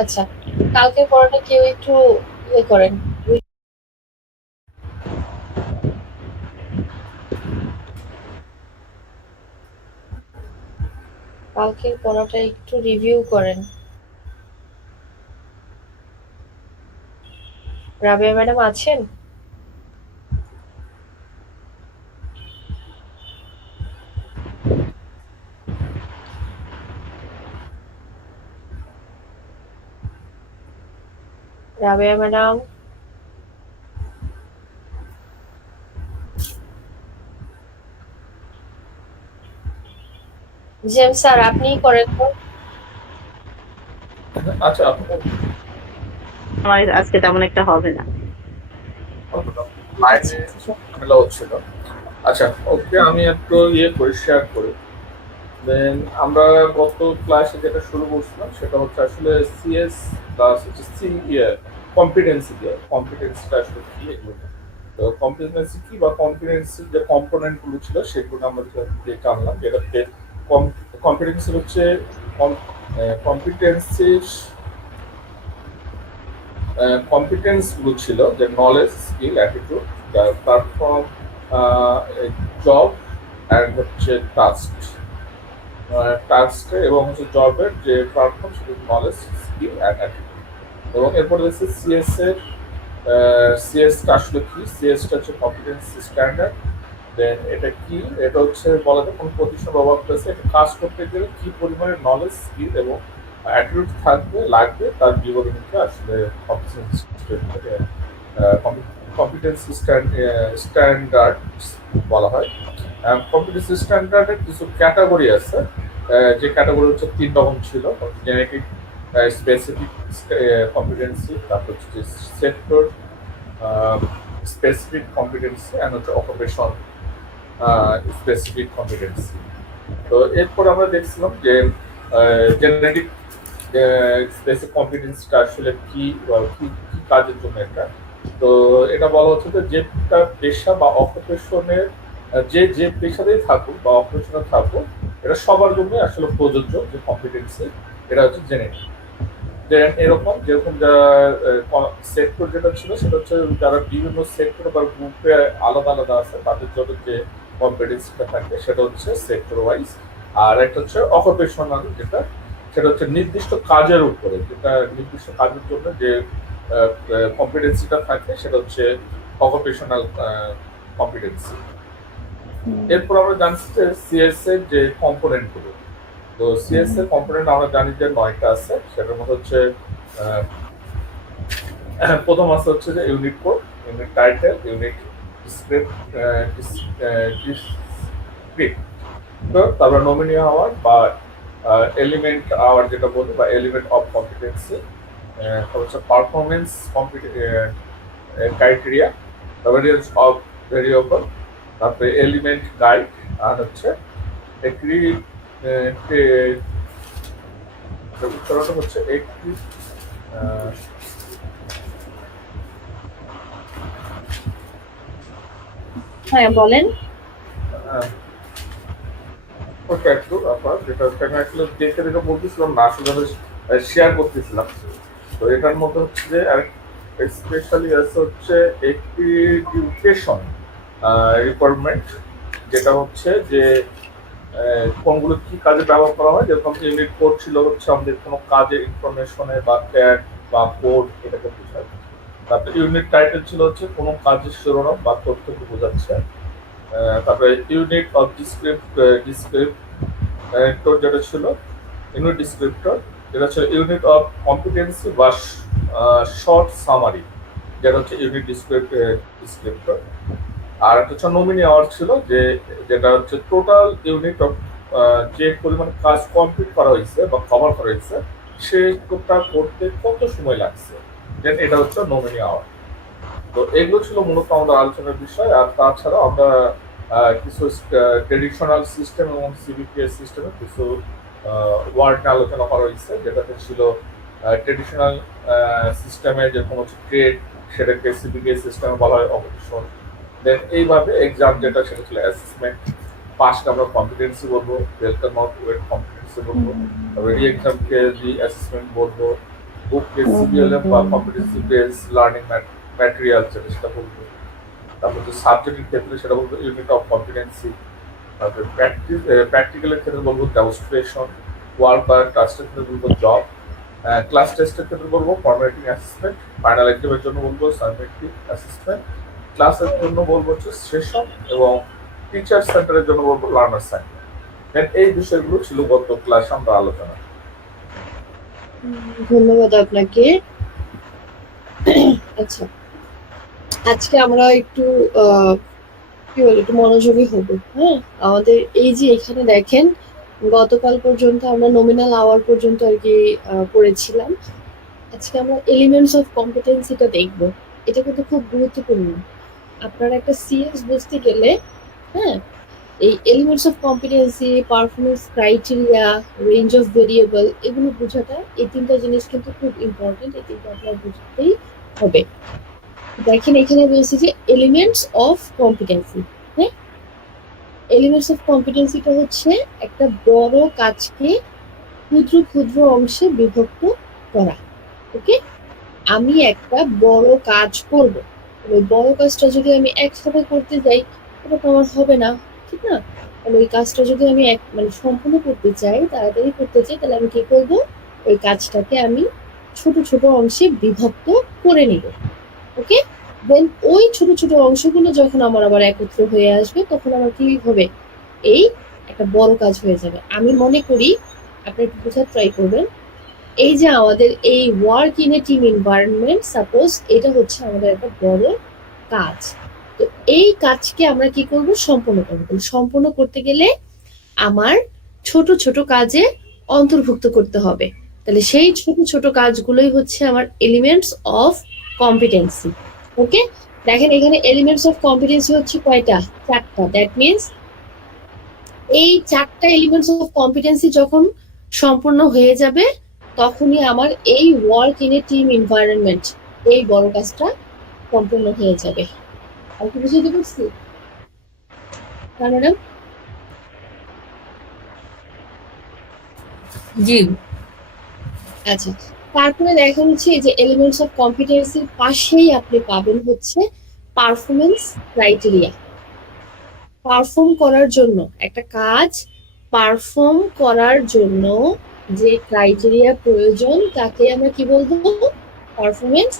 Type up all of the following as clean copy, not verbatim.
আচ্ছা, কালকের পড়াটা কেউ একটু করেন। কালকের পড়াটা একটু রিভিউ করেন। রাবেয়া ম্যাডাম আছেন? রাবেয়া ম্যাডাম? জেমস স্যার আপনিই করেন তো। আচ্ছা আপু, আমার আজকে তেমন একটা হবে না। লাইনে আচ্ছা আচ্ছা। ঝামেলা হচ্ছিল। আচ্ছা, ওকে আমি একটু করি, শেয়ার করি। দেন আমরা গত ক্লাসে যেটা শুরু করছিলাম সেটা হচ্ছে আসলে সিএস প্লাস হচ্ছে সি কম্পিটেন্সি দিয়ে কম্পিটেন্সিটা আসলে কি এগুলো। তো কম্পিটেন্সি কি বা কম্পিটেন্সির যে কম্পোনেন্ট গুলো ছিল সেগুলো আমরা দেখে আনলাম, যেটাতে কম্পিটেন্সি হচ্ছে কম্পিটেন্সির কম্পিটেন্স গুলো ছিল যে knowledge, skill, attitude, perform job and হচ্ছে টাস্ক। টাস্ক এবং হচ্ছে জবের যে পারফর্ম সেটা নলেজ, স্কিল অ্যান্ড অ্যাটিটিউড। এবং এরপরে হচ্ছে সিএস এর সিএসটা আসলে কি, সিএসটা হচ্ছে কম্পিটেন্সি স্ট্যান্ডার্ড। দেন এটা কি, এটা হচ্ছে বলা যায় কোনো প্রতিষ্ঠান ব্যবহার করেছে এটা কাজ করতে গেলে কি পরিমাণে নলেজ, স্কিল এবং অ্যাটিটিউড থাকবে লাগবে তার বিবরণীকে আসলে কম্পিটেন্সি স্ট্যান্ডার্ড বলা হয়। কম্পিটেন্সি স্ট্যান্ডার্ডের কিছু ক্যাটাগরি আছে, যে ক্যাটাগরি হচ্ছে ৩ রকম ছিল: জেনেটিক, স্পেসিফিক কম্পিটেন্সি, তারপর হচ্ছে সেক্টর স্পেসিফিক কম্পিটেন্সি অ্যান্ড হচ্ছে অকুপেশন স্পেসিফিক কম্পিটেন্সি। তো এরপর আমরা দেখছিলাম যে জেনেটিক স্পেসিফিক কম্পিটেন্সিটা আসলে কি বা কি কি কাজের জন্য এটা। তো এটা বলা হচ্ছে যে যেটা পেশা বা অকুপেশনের যে যে পেশাতেই থাকুক বা অকুপেশনে থাকুক এটা সবার জন্য আসলে প্রযোজ্য যে কম্পিটেন্সি, এটা হচ্ছে জেনেটিক। দেন এরকম যেরকম যারা সেক্টর যেটা ছিল সেটা হচ্ছে যারা বিভিন্ন সেক্টর বা গ্রুপে আলাদা আলাদা আছে তাদের জন্য যে কম্পিটেন্সিটা থাকে সেটা হচ্ছে সেক্টর ওয়াইজ। আর একটা হচ্ছে অকুপেশনাল যেটা, সেটা হচ্ছে নির্দিষ্ট কাজের উপরে, যেটা নির্দিষ্ট কাজের জন্য যে কম্পিটেন্সিটা থাকে সেটা হচ্ছে অকুপেশনাল কম্পিটেন্সি। এরপর আমরা জানছি যে সিএস এর যে কম্পোনেন্ট গুলো। তো সিএস এর কম্পোনেন্ট আমরা জানি যে ৯টা আছে, সেটার মধ্যে হচ্ছে প্রথম আছে হচ্ছে যে unit code, unit title, unit descript, তারপর নমিনি আওয়ার বা এলিমেন্ট আওয়ার যেটা বলি বা এলিমেন্ট অফ কম্পিটেন্সি, তারপর হচ্ছে performance criteria, variance of variable, তারপরে এলিমেন্ট গাইড, আর হচ্ছে একটি উচ্চারণটা হচ্ছে একটি হ্যাঁ বলেন। ওটা একটু আপনার যেটা হচ্ছে আমি আসলে দেখে দেখে বলতেছিলাম না, আসলে শেয়ার করতেছিলাম। তো এটার মধ্যে হচ্ছে যে স্পেশালি আছে হচ্ছে একটি ডিউকেশন রিকোয়ারমেন্ট, যেটা হচ্ছে যে কোনগুলো কি কাজে ব্যবহার করা হয়। যেরকম ইউনিট কোড ছিল হচ্ছে আমাদের কোনো কাজের ইনফরমেশনে বা ট্যাগ বা কোড এটাকে বোঝায়। তারপরে ইউনিট টাইটেল ছিল হচ্ছে কোনো কাজের শিরোনাম বা তথ্যকে বোঝাচ্ছে। তারপরে ইউনিট অফ ডিসক্রিপ্টর যেটা ছিল, ইউনিট ডিসক্রিপ্টর যেটা ছিল ইউনিট অফ কম্পিটেন্সি বা শর্ট সামারি, যেটা হচ্ছে ইউনিট ডিসক্রিপ্টর। আর একটা হচ্ছে নমিনি আওয়ার ছিল, যে যেটা হচ্ছে টোটাল ইউনিট অফ যে পরিমাণ কাজ কমপ্লিট করা হয়েছে বা কভার করা হয়েছে সেটা করতে কত সময় লাগছে, দেন এটা হচ্ছে নমিনি আওয়ার। তো এগুলো ছিল মূলত আমাদের আলোচনার বিষয়। আর তাছাড়া আমরা কিছু ট্রেডিশনাল সিস্টেম এবং সিবিপিএস সিস্টেমে কিছু ওয়ার্ড নিয়ে আলোচনা করা হয়েছে, যেটাতে ছিল ট্রেডিশনাল সিস্টেমে যেরকম হচ্ছে ট্রেড, সেটাকে সিবিপিএস সিস্টেমে বলা হয় অপারেশন। দেন এইভাবে এক্সাম যেটা সেটা ছিল অ্যাসেসমেন্ট, পাসকে আমরা কম্পিটেন্সি বলবো, ফেলকে নট ওয়েট কম্পিটেন্সি বলবো, তারপরে রি এক্সামকে রি অ্যাসেসমেন্ট বলবো। বুক বেস সিবিএলএম বা কম্পিটেন্সি বেস লার্নিং ম্যাটেরিয়াল যেটা সেটা বলবো। তারপর যে সাবজেক্টের ক্ষেত্রে সেটা বলবো ইউনিট অফ কম্পিটেন্সি। তারপরে প্র্যাকটিক্যালের ক্ষেত্রে বলবো ডেমনস্ট্রেশন, ওয়ার্ক বা টাস্কের ক্ষেত্রে বলবো জব, ক্লাস টেস্টের ক্ষেত্রে বলবো ফর্মেটিং অ্যাসেসমেন্ট, ফাইনাল এক্সামের জন্য বলবো সাবমিটিভ অ্যাসেসমেন্ট, ক্লাসের জন্য বলবো হচ্ছে সেশন, এবং টিচার সেন্টারের জন্য বলবো লার্নার সেন্টার। এই বিষয়গুলো ছিল গত ক্লাসে আমরা আলোচনা। ধন্যবাদ আপনাকে। আচ্ছা, আজকে আমরা একটু কি বলে একটু মনোযোগী হব। হ্যাঁ, আমাদের এই যে এখানে দেখেন গতকাল পর্যন্ত আমরা নমিনাল আওয়ার পর্যন্ত আর কি পড়েছিলাম। আজকে আমরা এলিমেন্টস অফ কম্পিটেন্সিটা দেখব। এটা কিন্তু খুব গুরুত্বপূর্ণ। আপনারা একটা সিএস বুঝতে গেলে, হ্যাঁ, এই elements of competency, performance criteria, range of variable, এগুলো বোঝাটা, এই তিনটা জিনিস কিন্তু খুব ইম্পর্টেন্ট। এই তিনটা আপনার বুঝতেই হবে। দেখেন এখানে বলছি যে এলিমেন্টস অফ কম্পিটেন্সি। হ্যাঁ, এলিমেন্টস অফ কম্পিটেন্সিটা হচ্ছে একটা বড় কাজকে ক্ষুদ্র ক্ষুদ্র অংশে বিভক্ত করা। ওকে, আমি একটা বড় কাজ করব, ওই বড় কাজটা যদি আমি একসাথে করতে যাই, এটা তো আমার হবে না, ঠিক না? তাহলে ওই কাজটা যদি আমি মানে সম্পূর্ণ করতে চাই, তাড়াতাড়ি করতে চাই, তাহলে আমি কি করব? ওই কাজটাকে আমি ছোট ছোট অংশে বিভক্ত করে নিব। ওকে, দেন ওই ছোট ছোট অংশগুলো যখন আমার আবার একত্র হয়ে আসবে, তখন আমার কি হবে? এই একটা বড় কাজ হয়ে যাবে। আমি মনে করি, আপনি একটু বোঝার ট্রাই করবেন। এই যে আমাদের এই work in a team environment, suppose এটা হচ্ছে আমাদের একটা বড় কাজ। তো এই কাজকে আমরা কি করব? সম্পূর্ণ করব। সম্পূর্ণ করতে গেলে আমার ছোট ছোট কাজে অন্তর্ভুক্ত করতে হবে। তাহলে সেই ছোট ছোট কাজগুলোই হচ্ছে আমার এলিমেন্টস অফ কম্পিটেন্সি। ওকে, দেখেন এখানে এলিমেন্টস অফ কম্পিটেন্সি হচ্ছে কয়টা? চারটা। দ্যাট মিনস এই চারটা এলিমেন্টস অফ কম্পিটেন্সি যখন সম্পূর্ণ হয়ে যাবে, তখনই আমার এই work in a team environment, এই বড় কাজটা সম্পূর্ণ হয়ে যাবে। আর কি বুঝতে পারছি? ম্যাডাম, জি। আচ্ছা, তারপরে দেখা হচ্ছে যে এলিমেন্টস অফ কম্পিটেন্সির পাশেই আপনি পাবেন হচ্ছে পারফরমেন্স ক্রাইটেরিয়া। পারফর্ম করার জন্য একটা কাজ পারফর্ম করার জন্য যে ক্রাইটেরিয়া প্রয়োজন, তাকে আমরা কি বলবো? পারফরমেন্স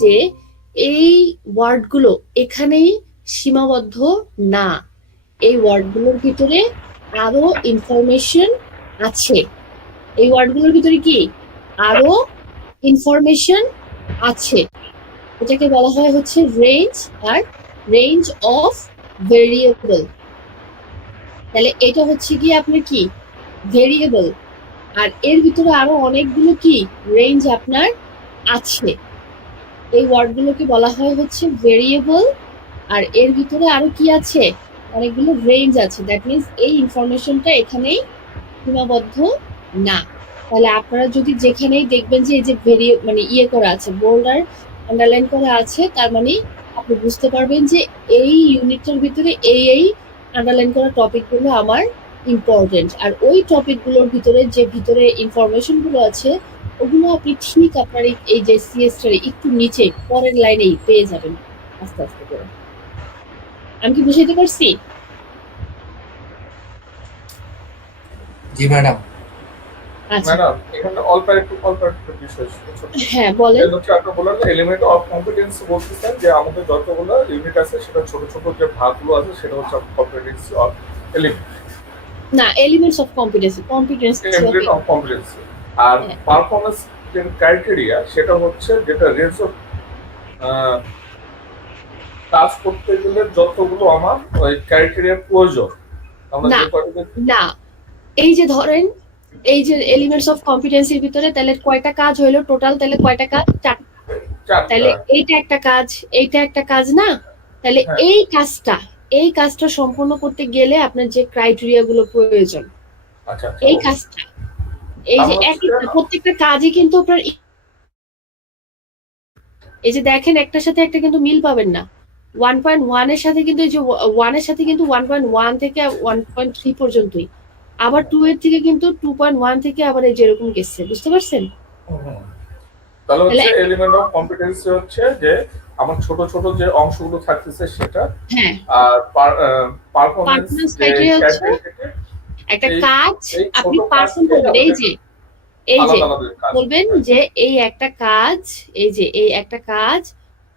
যে এই ওয়ার্ডগুলো এখানেই সীমাবদ্ধ না, এই ওয়ার্ডগুলোর ভিতরে আরো ইনফরমেশন আছে। এই ওয়ার্ডগুলোর ভিতরে কি আরো ইনফরমেশন আছে, এটাকে বলা হয় হচ্ছে রেঞ্জ আর রেঞ্জ অফ ভেরিয়েবল। তাহলে এটা হচ্ছে কি আপনার কি ভেরিয়েবল, আর এর ভিতরে আরো অনেকগুলো কি রেঞ্জ আপনার আছে। এই ওয়ার্ডগুলোকে বলা হয় হচ্ছে ভেরিয়েবল, আর এর ভিতরে আরো কি আছে অনেকগুলো রেঞ্জ আছে। দ্যাট মিনস এই ইনফরমেশনটা এখানেই সীমাবদ্ধ না। তাহলে আপনারা যদি যেখানেই দেখবেন যে এই যে মানে ইয়ে করা আছে, বোল্ড আর আন্ডারলাইন করা আছে, তার মানে আপনি বুঝতে পারবেন যে এই ইউনিটটার ভিতরে এই আন্ডারলাইন করা টপিকগুলো আমার ইম্পর্টেন্ট, আর ওই টপিকগুলোর ভিতরে যে ভিতরে ইনফরমেশন গুলো আছে ওগুলো আপনি ঠিক আপনার এই যে সিএসটার একটু নিচে পরের লাইনেই পেয়ে যাবেন আস্তে আস্তে করে। আমি কি বুঝাইতে পারছি? জি ম্যাডাম। আচ্ছা, ম্যাডাম এখানে অল্প একটু বিষয় ছোট। হ্যাঁ বলেন। এটা হচ্ছে আপনি বললেন এলিমেন্ট অফ কম্পিটেন্সি বলতেছেন যে আমাদের যতগুলো ইউনিট আছে সেটা ছোট ছোট যে ভাগগুলো আছে সেটা হচ্ছে কম্পিটেন্সি অফ এলিমেন্ট, না, elements of competency element of competency. আর হ্যাঁ। পারফরম্যান্স যে ক্রাইটেরিয়া সেটা হচ্ছে যেটা রেঞ্জ অফ কাজ করতে গেলে যতগুলো আমার ওই ক্রাইটেরিয়ার প্রয়োজন আমরা না। যে কয়টা না, এই যে ধরেন এই যে এলিমেন্টস অফ কম্পিটেন্সির ভিতরে তাহলে কয়টা কাজ হইলো টোটাল, তাহলে কয়টা কাজ? চারটা। তাহলে এইটা একটা কাজ, এইটা একটা কাজ না? তাহলে হ্যাঁ। এই কাজটা সম্পূর্ণ করতে গেলে আপনার যে ক্রাইটেরিয়া গুলো প্রয়োজন, আচ্ছা এই কাজটা, এই যে প্রত্যেকটা কাজই কিন্তু আপনার এই যে দেখেন একটার সাথে একটা কিন্তু মিল পাবেন না। 1.1 এর সাথে কিন্তু এই যে 1 এর সাথে কিন্তু 1.1 থেকে 1.3 পর্যন্তই, আবার 2 এর থেকে কিন্তু 2.1 থেকে আবার এই যেরকম গেছে, বুঝতে পারছেন? তাহলে হচ্ছে এলিমেন্ট অফ কম্পিটেন্সি হচ্ছে যে আমার ছোট ছোট যে অংশগুলো থাকতেছে সেটা, হ্যাঁ, আর পারফরম্যান্স ক্রাইটেরিয়া হচ্ছে একটা কাজ আপনি পারফর্ম করবেন, এই যে বলবেন যে এই একটা কাজ, এই যে এই একটা কাজ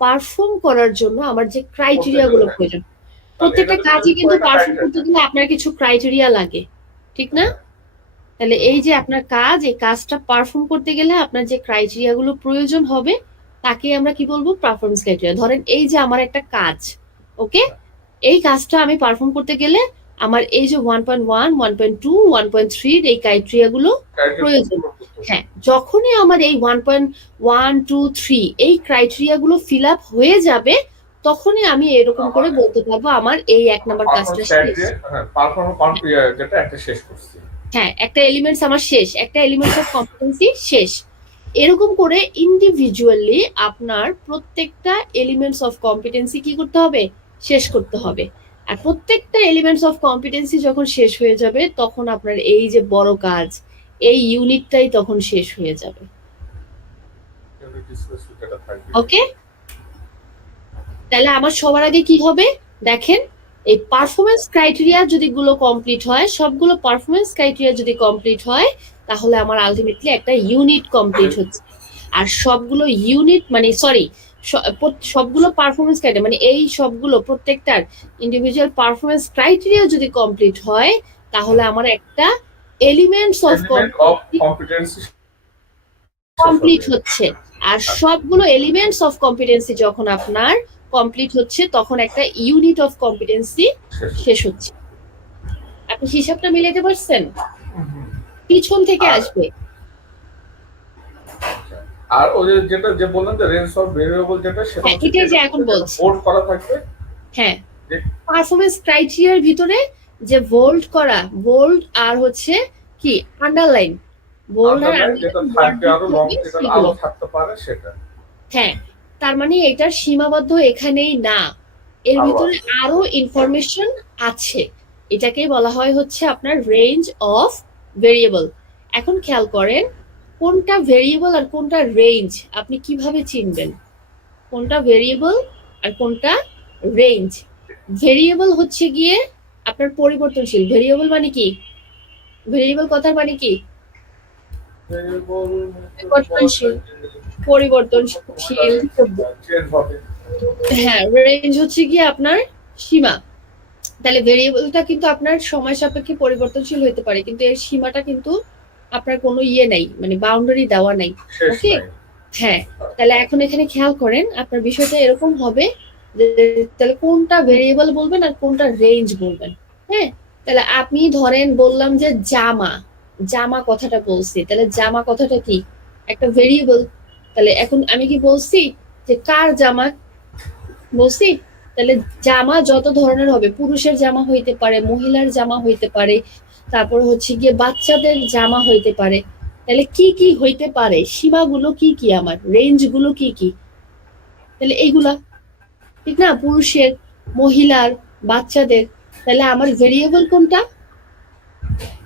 পারফর্ম করার জন্য আমার যে ক্রাইটেরিয়া গুলো প্রয়োজন, প্রত্যেকটা কাজই কিন্তু পারফর্ম করতে গেলে আপনার কিছু ক্রাইটেরিয়া লাগে, ঠিক না? তাহলে এই যে আপনার কাজ, এই কাজটা পারফর্ম করতে গেলে আপনার যে ক্রাইটেরিয়া গুলো প্রয়োজন হবে তাকে আমরা কি বলবো? Performance criteria. ধরেন এই যে আমার একটা কাজ, ওকে, এই কাজটা আমি পারফর্ম করতে গেলে আমার এই যে 1.1, 1.2, 1.3 এই ক্রাইটেরিয়া গুলো প্রয়োজন। হ্যাঁ, যখনই আমার এই 1.1, 2, 3 এই ক্রাইটেরিয়া গুলো ফিল আপ হয়ে যাবে তখনই আমি এরকম করে বলতে পারবো আমার এই এক নাম্বার কাজটা শেষ। যেটা একটা শেষ করছি, হ্যাঁ, একটা এলিমেন্টস আমার শেষ, একটা এলিমেন্টস অফ কম্পিটেন্সি শেষ। এরকম করে ইন্ডিভিজুয়ালি আপনার প্রত্যেকটা এলিমেন্টস অফ কম্পিটেন্সি কি করতে হবে? শেষ করতে হবে। আর প্রত্যেকটা এলিমেন্টস অফ কম্পিটেন্সি যখন শেষ হয়ে যাবে তখন আপনার এই যে বড় কাজ, এই ইউনিটটাই তখন শেষ হয়ে যাবে। ওকে, তাহলে আমার সবার আগে কি হবে দেখেন, এই পারফরমেন্স ক্রাইটেরিয়া যদি গুলো কমপ্লিট হয়, সবগুলো পারফরমেন্স ক্রাইটেরিয়া যদি কমপ্লিট হয় তাহলে আমার আলটিমেটলি একটা ইউনিট কমপ্লিট হচ্ছে। আর সবগুলো ইউনিট মানে সরি সবগুলো পারফরমেন্স ক্রাইটেরিয়া মানে এই সবগুলো প্রত্যেকটার ইন্ডিভিজুয়াল পারফরমেন্স ক্রাইটেরিয়া যদি কমপ্লিট হয় তাহলে আমার একটা এলিমেন্টস অফ কম্পিটেন্সি কমপ্লিট হচ্ছে। আর সবগুলো এলিমেন্টস অফ কম্পিটেন্সি যখন আপনার কমপ্লিট হচ্ছে তখন একটা ইউনিট অফ কম্পিটেন্সি শেষ হচ্ছে। আপনি হিসাবটা মিলাতে পারছেন? পিছন থেকে আসবে। আর ওই যেটা যে বললেন যে রেঞ্জ অফ ভেরিয়েবল যেটা সেটা এটা যে এখন বলছি বোল্ড করা থাকবে। হ্যাঁ, পারফরম্যান্স ক্রাইটেরিয়ার ভিতরে যে বোল্ড করা, বোল্ড আর হচ্ছে কি আন্ডারলাইন, বোল্ড আর আলো থাকতে পারে সেটা। হ্যাঁ, তার মানে এটার সীমাবদ্ধ এখানেই না, এর ভিতরে আরো ইনফরমেশন আছে। এটাকেই বলা হয় হচ্ছে আপনার রেঞ্জ অফ ভেরিয়েবল। এখন খেয়াল করেন কোনটা ভেরিয়েবল আর কোনটা রেঞ্জ আপনি কিভাবে চিনবেন? কোনটা ভেরিয়েবল আর কোনটা রেঞ্জ? ভেরিয়েবল হচ্ছে গিয়ে আপনার পরিবর্তনশীল। ভেরিয়েবল মানে কি? ভেরিয়েবল কথার মানে কি? ভেরিয়েবল পরিবর্তনশীল পরিবর্তনশীল চেঞ্জ হবে। হ্যাঁ, রেঞ্জ হচ্ছে গিয়ে আপনার সীমা। তাহলে ভেরিয়েবলটা কিন্তু আপনার সময় সাপেক্ষে পরিবর্তনশীল হতে পারে, কিন্তু এর সীমাটা কিন্তু আপনার কোনো ইয়ে নাই, মানে বাউন্ডারি দেওয়া নাই। শেষ ওকে? নাই। হ্যাঁ, তাহলে এখন এখানে খেয়াল করেন আপনার বিষয়টা এরকম হবে যে তাহলে কোনটা ভেরিয়েবল বলবেন আর কোনটা রেঞ্জ বলবেন। হ্যাঁ, তাহলে আপনি ধরেন বললাম যে জামা, জামা কথাটা বলছি, তাহলে জামা কথাটা কি একটা ভেরিয়েবল। তাহলে এখন আমি কি বলছি যে কার জামা বলছি, তাহলে জামা যত ধরনের হবে, পুরুষের জামা হইতে পারে, মহিলার জামা হইতে পারে, তারপর হচ্ছে গিয়ে বাচ্চাদের জামা হইতে পারে। তাহলে কি কি হইতে পারে, সীমাগুলো কি কি, আমার রেঞ্জ গুলো কি কি, তাহলে এইগুলা, ঠিক না, পুরুষের, মহিলার, বাচ্চাদের। তাহলে আমার ভেরিয়েবল কোনটা,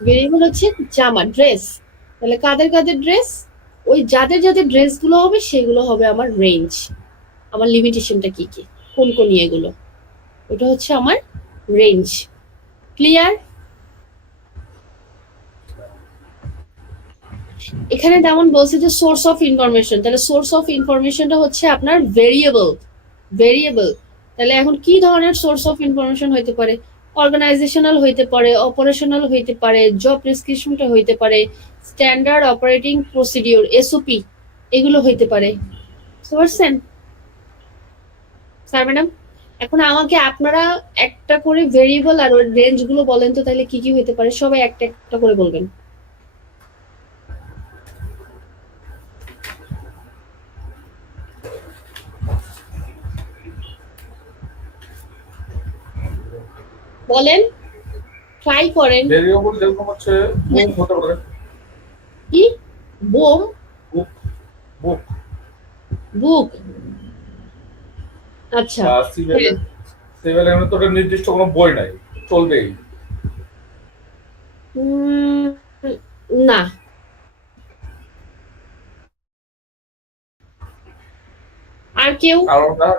ভেরিয়েবল হচ্ছে জামা, ড্রেস। তাহলে কাদের কাদের ড্রেস, ওই যাদের যাদের ড্রেস গুলো হবে সেগুলো হবে আমার রেঞ্জ। আমার লিমিটেশনটা কি কি, কোন কোন ইয়েগুলো, ওটা হচ্ছে আমার রেঞ্জ। ক্লিয়ার? এখানে যেমন বলছে যে সোর্স অফ ইনফরমেশন, তাহলে সোর্স অফ ইনফরমেশনটা হচ্ছে আপনার ভেরিয়েবল। ভেরিয়েবল, তাহলে এখন কি ধরনের সোর্স অফ ইনফরমেশন হইতে পারে, অর্গানাইজেশনাল হইতে পারে, অপারেশনাল হইতে পারে, জব প্রেসক্রিপশনটা হইতে পারে, স্ট্যান্ডার্ড অপারেটিং প্রসিডিওর এসওপি, এগুলো হইতে পারে। বুঝতে পারছেন স্যার ম্যাডাম? এখন আমাকে আপনারা একটা করে ভেরিয়েবল আর ওর রেঞ্জ গুলো বলেন তো, তাহলে কি কি হইতে পারে, সবাই একটা একটা করে বলবেন। বলেন, ট্রাই করেন। ভেরিয়েবল যেরকম হচ্ছে বুক হতে পারে, কি বোম, বুক বুক বুক, আচ্ছা, বা হ্যাঁ, সিভিল এমনি তো ওটা নির্দিষ্ট কোনো বই নাই, চলবেই। উম, না, আর কেউ, কারণটা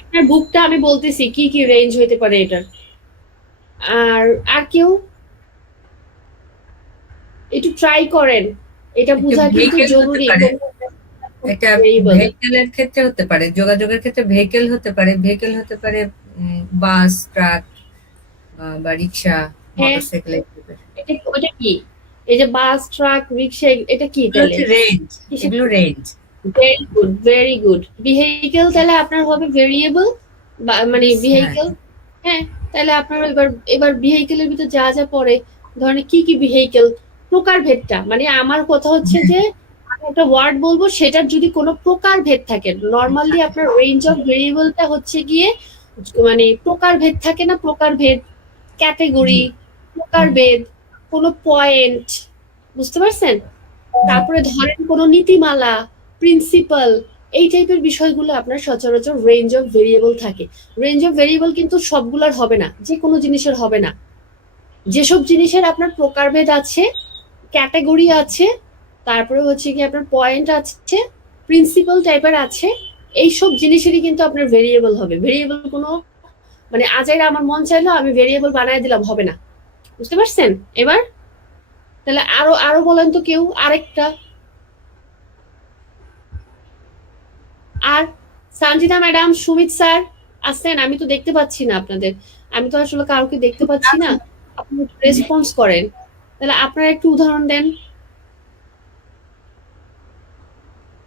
আপনার বুকটা আমি বলতেছি কি কি রেঞ্জ হইতে পারে এটার, আর আর কেউ একটু ট্রাই করেন, এটা একটা বোঝা কিন্তু ভেহিকেল হতে জরুরি। পারে, এটা ভেরিয়েবল, ভেহিকেলের ক্ষেত্রে হতে পারে, যোগাযোগের ক্ষেত্রে ভেহিকেল হতে পারে, ভেহিকেল হতে পারে বাস, ট্রাক বা রিক্সা, হ্যাঁ, মোটরসাইকেল এই টাইপের। এটা ওটা কি, এই যে বাস, ট্রাক, রিক্সা, এটা কি এগুলো তাহলে, হচ্ছে রেঞ্জ, কিসের? এগুলো range. Very good, very good. Vehicle তাহলে আপনার হবে ভেরিয়েবল, বা মানে হ্যাঁ, ভেহিকেল। হ্যাঁ, তাহলে আপনার এবার এবার ভেহিকেলের ভিতর যা যা পড়ে, ধরেন কি কি ভেহিকেল, প্রকারভেদটা, মানে আমার কথা হচ্ছে যে আমি একটা ওয়ার্ড বলবো, সেটার যদি কোনো প্রকারভেদ থাকে, নরমালি আপনার রেঞ্জ অফ ভেরিয়েবলটা হচ্ছে গিয়ে মানে প্রকারভেদ থাকে না, প্রকারভেদ, জি, ক্যাটেগরি, হুম, প্রকারভেদ, কোনো পয়েন্ট, বুঝতে পারছেন? জি, তারপরে ধরেন কোনো নীতিমালা, প্রিন্সিপাল, এই টাইপের বিষয়গুলো আপনার সচরাচর রেঞ্জ অফ ভেরিয়েবল থাকে। রেঞ্জ অফ ভেরিয়েবল কিন্তু সবগুলোর হবে না, যে কোনো জিনিসের হবে না। যেসব জিনিসের আপনার প্রকারভেদ আছে, ক্যাটাগরি আছে, তারপরে হচ্ছে কি আপনার পয়েন্ট আছে, প্রিন্সিপাল টাইপের আছে, এইসব জিনিসেরই কিন্তু আপনার ভেরিয়েবল হবে। ভেরিয়েবল কোনো মানে আজাইরা আমার মন চাইলো আমি ভেরিয়েবল বানায় দিলাম, হবে না। বুঝতে পারছেন এবার? তাহলে আরো আরো বলেন তো কেউ আরেকটা। আর সানজিদা ম্যাডাম, সুমিত স্যার আছেন? আমি তো দেখতে পাচ্ছি না আপনাদের, আমি তো আসলে কাউকে দেখতে পাচ্ছি না। আপনি রেসপন্স করেন, তাহলে আপনারা একটু উদাহরণ দেন,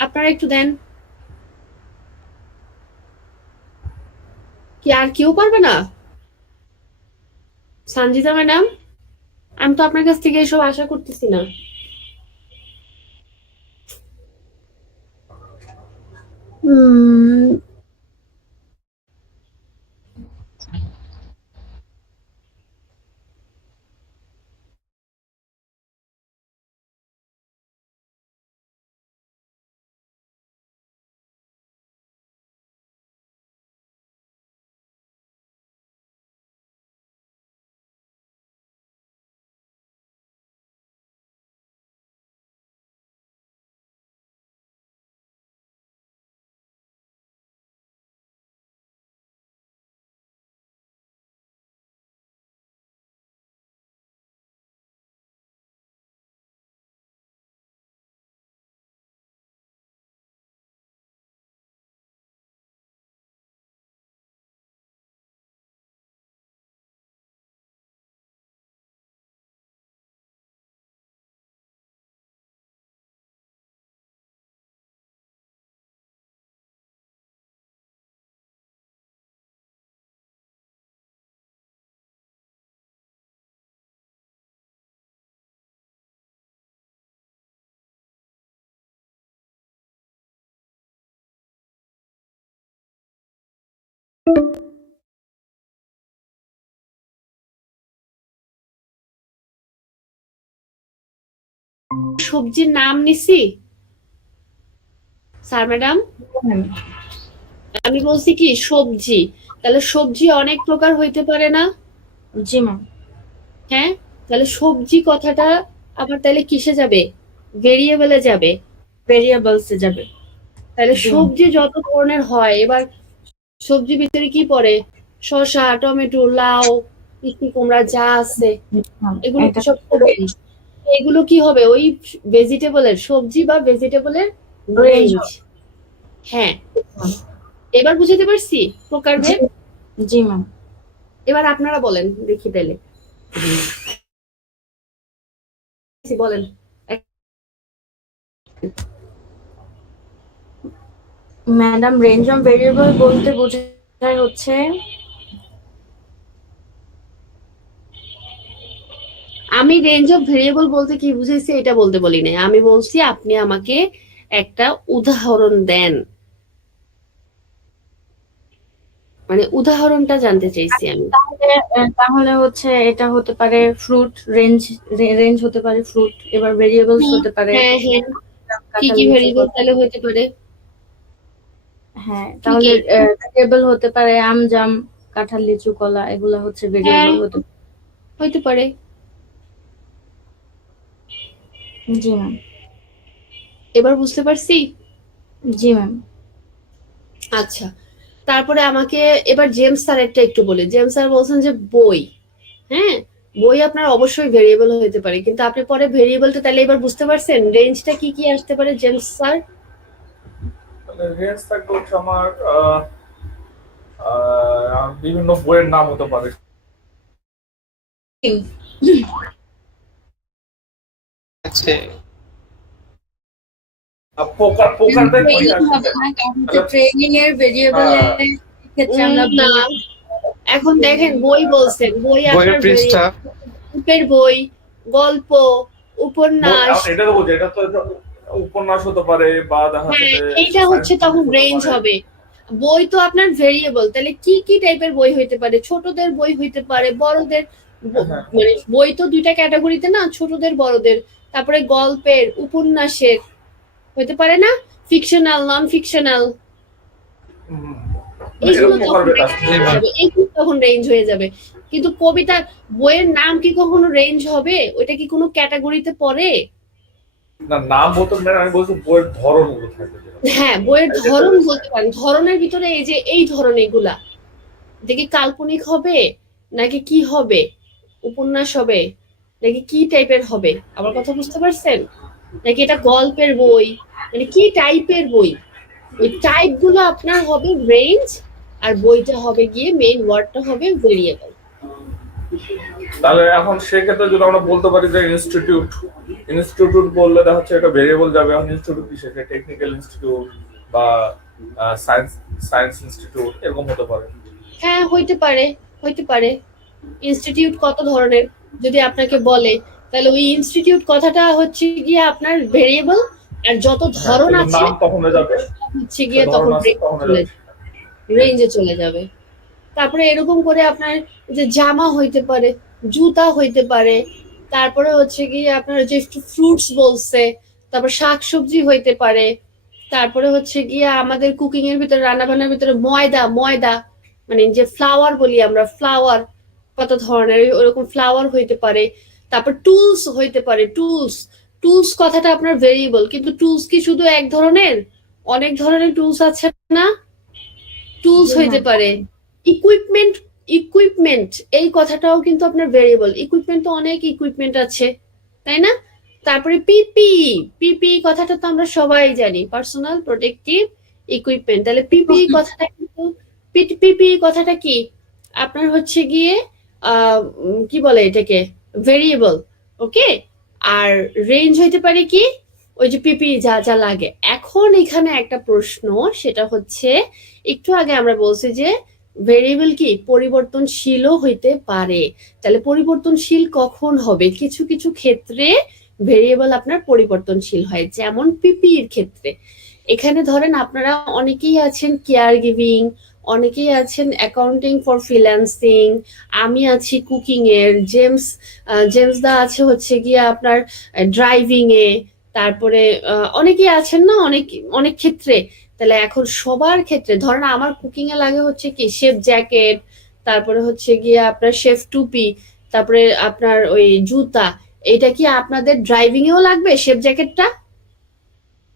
আপনারা একটু দেন। কি আর কেউ পারবে না? সানজিদা ম্যাডাম, আমি তো আপনার কাছ থেকে এসব আশা করতেছি না। সবজির নাম নিছি স্যার ম্যাডাম? আমি বলছি কি সবজি, তাহলে সবজি অনেক প্রকার হইতে পারে না? জি ম্যাম। হ্যাঁ, তাহলে সবজি কথাটা আবার তাহলে কিসে যাবে? ভেরিয়েবলে যাবে। ভেরিয়েবলসে যাবে। তাহলে জি। সবজি যত ধরনের হয়, এবার সবজির ভিতরে কি পড়ে? শসা, টমেটো, লাউ, মিষ্টি কুমড়া যা আছে এগুলো এটা সব সবজি। এগুলো কি হবে? ওই ভেজিটেবলের সবজি বা ভেজিটেবলের রেঞ্জ। রেঞ্জ। হ্যাঁ, এবার বুঝাতে পারছি প্রকারভেদ? জি ম্যাম। এবার আপনারা বলেন দেখি তাহলে বলেন। ম্যাডাম রেঞ্জ অফ ভেরিয়েবল বলতে বোঝায় হচ্ছে আমি রেঞ্জ অফ ভেরিয়েবল বলতে কি বুঝাইছি এটা বলতে বলি না, আমি বলছি আপনি আমাকে একটা উদাহরণ দেন, মানে উদাহরণটা জানতে চাইছি আমি। তাহলে হচ্ছে এটা হতে পারে ফ্রুট রেঞ্জ, রেঞ্জ হতে পারে ফ্রুট, এবার ভেরিয়েবলস হতে পারে হ্যাঁ হ্যাঁ, কি কাঁঠাল, কি লিচু, ভেরিয়েবল তাহলে হতে পারে? হ্যাঁ কি তাহলে কি? ভেরিয়েবল হতে পারে আম, জাম, কাঁঠাল, লিচু, কলা, এগুলা হচ্ছে হ্যাঁ, ভেরিয়েবল হতে হইতে পারে। জি ম্যাম। এবার বুঝতে পারছি? জি ম্যাম। আচ্ছা, তারপরে আমাকে এবার জেমস স্যারেরটা একটু বলি। জেমস স্যার বলছেন যে বই, হ্যাঁ, বই আপনার অবশ্যই ভেরিয়েবল হতে পারে, কিন্তু আপনি পরে ভেরিয়েবলটা তাহলে এবার বুঝতে পারছেন রেঞ্জটা কি কি আসতে পারে জেমস স্যার? রেঞ্জ থাকবে হচ্ছে আমার বিভিন্ন বইয়ের নাম হতে পারে। পোকার পোকার দেখ ট্রেনিং এর ভেরিয়েবলের ক্ষেত্রে আমরা না, এখন দেখেন বই বলছেন, বই আপনার পৃষ্ঠা গল্পের বই, গল্প, উপন্যাস। এটা তো বলছি, এটা তো উপন্যাস হতে পারে বা দেখা হ্যাঁ, যাচ্ছে এইটা হচ্ছে তখন রেঞ্জ হবে। বই তো আপনার ভেরিয়েবল, তাহলে কি কি টাইপের বই হইতে পারে? ছোটদের বই হইতে পারে, বড়দের হ্যাঁ। মানে বই তো দুইটা ক্যাটাগরিতে না, ছোটদের বড়দের। তারপরে গল্পের, উপন্যাসের হইতে পারে না, ফিকশনাল, নন ফিকশনাল, এইগুলো তখন range হয়ে যাবে, এইগুলো তখন রেঞ্জ হয়ে যাবে। কিন্তু কবিতা বইয়ের নাম কি কখনো রেঞ্জ হবে? ওইটা কি কোনো ক্যাটাগরিতে পড়ে? না, নাম বলতে না, আমি বলছি বইয়ের ধরনগুলো থাকে যেরকম। হ্যাঁ, বইয়ের ধরন বলতে পারেন। ধরনের ভিতরে এই যে এই ধরন এগুলা দেখি কাল্পনিক হবে নাকি কি হবে, উপন্যাস হবে নাকি কি টাইপের হবে, আমার কথা বুঝতে পারছেন? নাকি এটা গল্পের বই, মানে কি টাইপের বই, ওই টাইপ গুলো আপনার হবে রেঞ্জ, আর বইটা হবে গিয়ে মেইন ওয়ার্ডটা হবে ভেরিয়েবল। তাহলে এখন সেক্ষেত্রে যদি আমরা বলতে পারি যে ইনস্টিটিউট, ইনস্টিটিউট বললে দেখা যাচ্ছে এটা ভেরিয়েবল যাবে। এখন ইনস্টিটিউট কি, সেটা টেকনিক্যাল ইনস্টিটিউট বা সায়েন্স সায়েন্স ইনস্টিটিউট এরকম হতে পারে। হ্যাঁ, হইতে পারে, হইতে পারে। ইনস্টিটিউট কত ধরনের যদি আপনাকে বলে, তাহলে ওই ইনস্টিটিউট কথাটা হচ্ছে গিয়ে আপনার ভেরিয়েবল, আর যত ধরন আছে নাম তখন হয়ে যাবে, হচ্ছে গিয়ে তখন রেঞ্জে চলে যাবে। তারপরে এরকম করে আপনার যে জামা হইতে পারে, জুতা হইতে পারে, তারপরে হচ্ছে গিয়ে আপনার যে একটু ফ্রুটস বলছে, তারপর শাকসবজি হইতে পারে, তারপরে হচ্ছে গিয়ে আমাদের কুকিং এর ভিতরে, রান্না বান্নার ভিতরে ময়দা, ময়দা মানে যে ফ্লাওয়ার বলি আমরা, ফ্লাওয়ার কত ধরনের, ওরকম ফ্লাওয়ার হইতে পারে। তারপর টুলস হইতে পারে, টুলস, টুলস কথাটা আপনার ভেরিয়েবল, কিন্তু টুলস কি শুধু এক ধরনের? অনেক ধরনের টুলস আছে না? টুলস হইতে পারে। ইকুইপমেন্ট, ইকুইপমেন্ট এই কথাটাও কিন্তু আপনার ভেরিয়েবল। ইকুইপমেন্ট তো অনেক ইকুইপমেন্ট আছে, তাই না? তারপরে পিপি, পিপি কথাটা তো আমরা সবাই জানি, পার্সোনাল প্রোটেক্টিভ ইকুইপমেন্ট। তাহলে পিপি কথাটা কিন্তু, পিপি কথাটা কি আপনার হচ্ছে গিয়ে কি বলে এটাকে, ভেরিয়েবল। ওকে, আর রেঞ্জ হইতে পারে কি ওই যে পিপি যা যা লাগে। এখন এখানে একটা প্রশ্ন, সেটা হচ্ছে একটু আগে আমরা বলছি যে ভেরিয়েবল কি পরিবর্তনশীলও হইতে পারে। তাহলে পরিবর্তনশীল কখন হবে? কিছু কিছু ক্ষেত্রে ভেরিয়েবল আপনার পরিবর্তনশীল হয়, যেমন পিপি এর ক্ষেত্রে। এখানে ধরেন আপনারা অনেকেই আছেন কেয়ার গিভিং, অনেকেই আছেন অ্যাকাউন্টিং ফর ফ্রিল্যান্সিং, আমি আছি কুকিং এর, জেমস দা আছে হচ্ছে গিয়ে আপনার ড্রাইভিং এ, তারপরে অনেকেই আছেন না অনেক অনেক ক্ষেত্রে, তাহলে এখন সবার ক্ষেত্রে ধরেন আমার কুকিং এ লাগে হচ্ছে কি শেফ জ্যাকেট, তারপরে হচ্ছে গিয়ে আপনার শেফ টুপি, তারপরে আপনার ওই জুতা। এটা কি আপনাদের ড্রাইভিং এও লাগবে শেফ জ্যাকেটটা?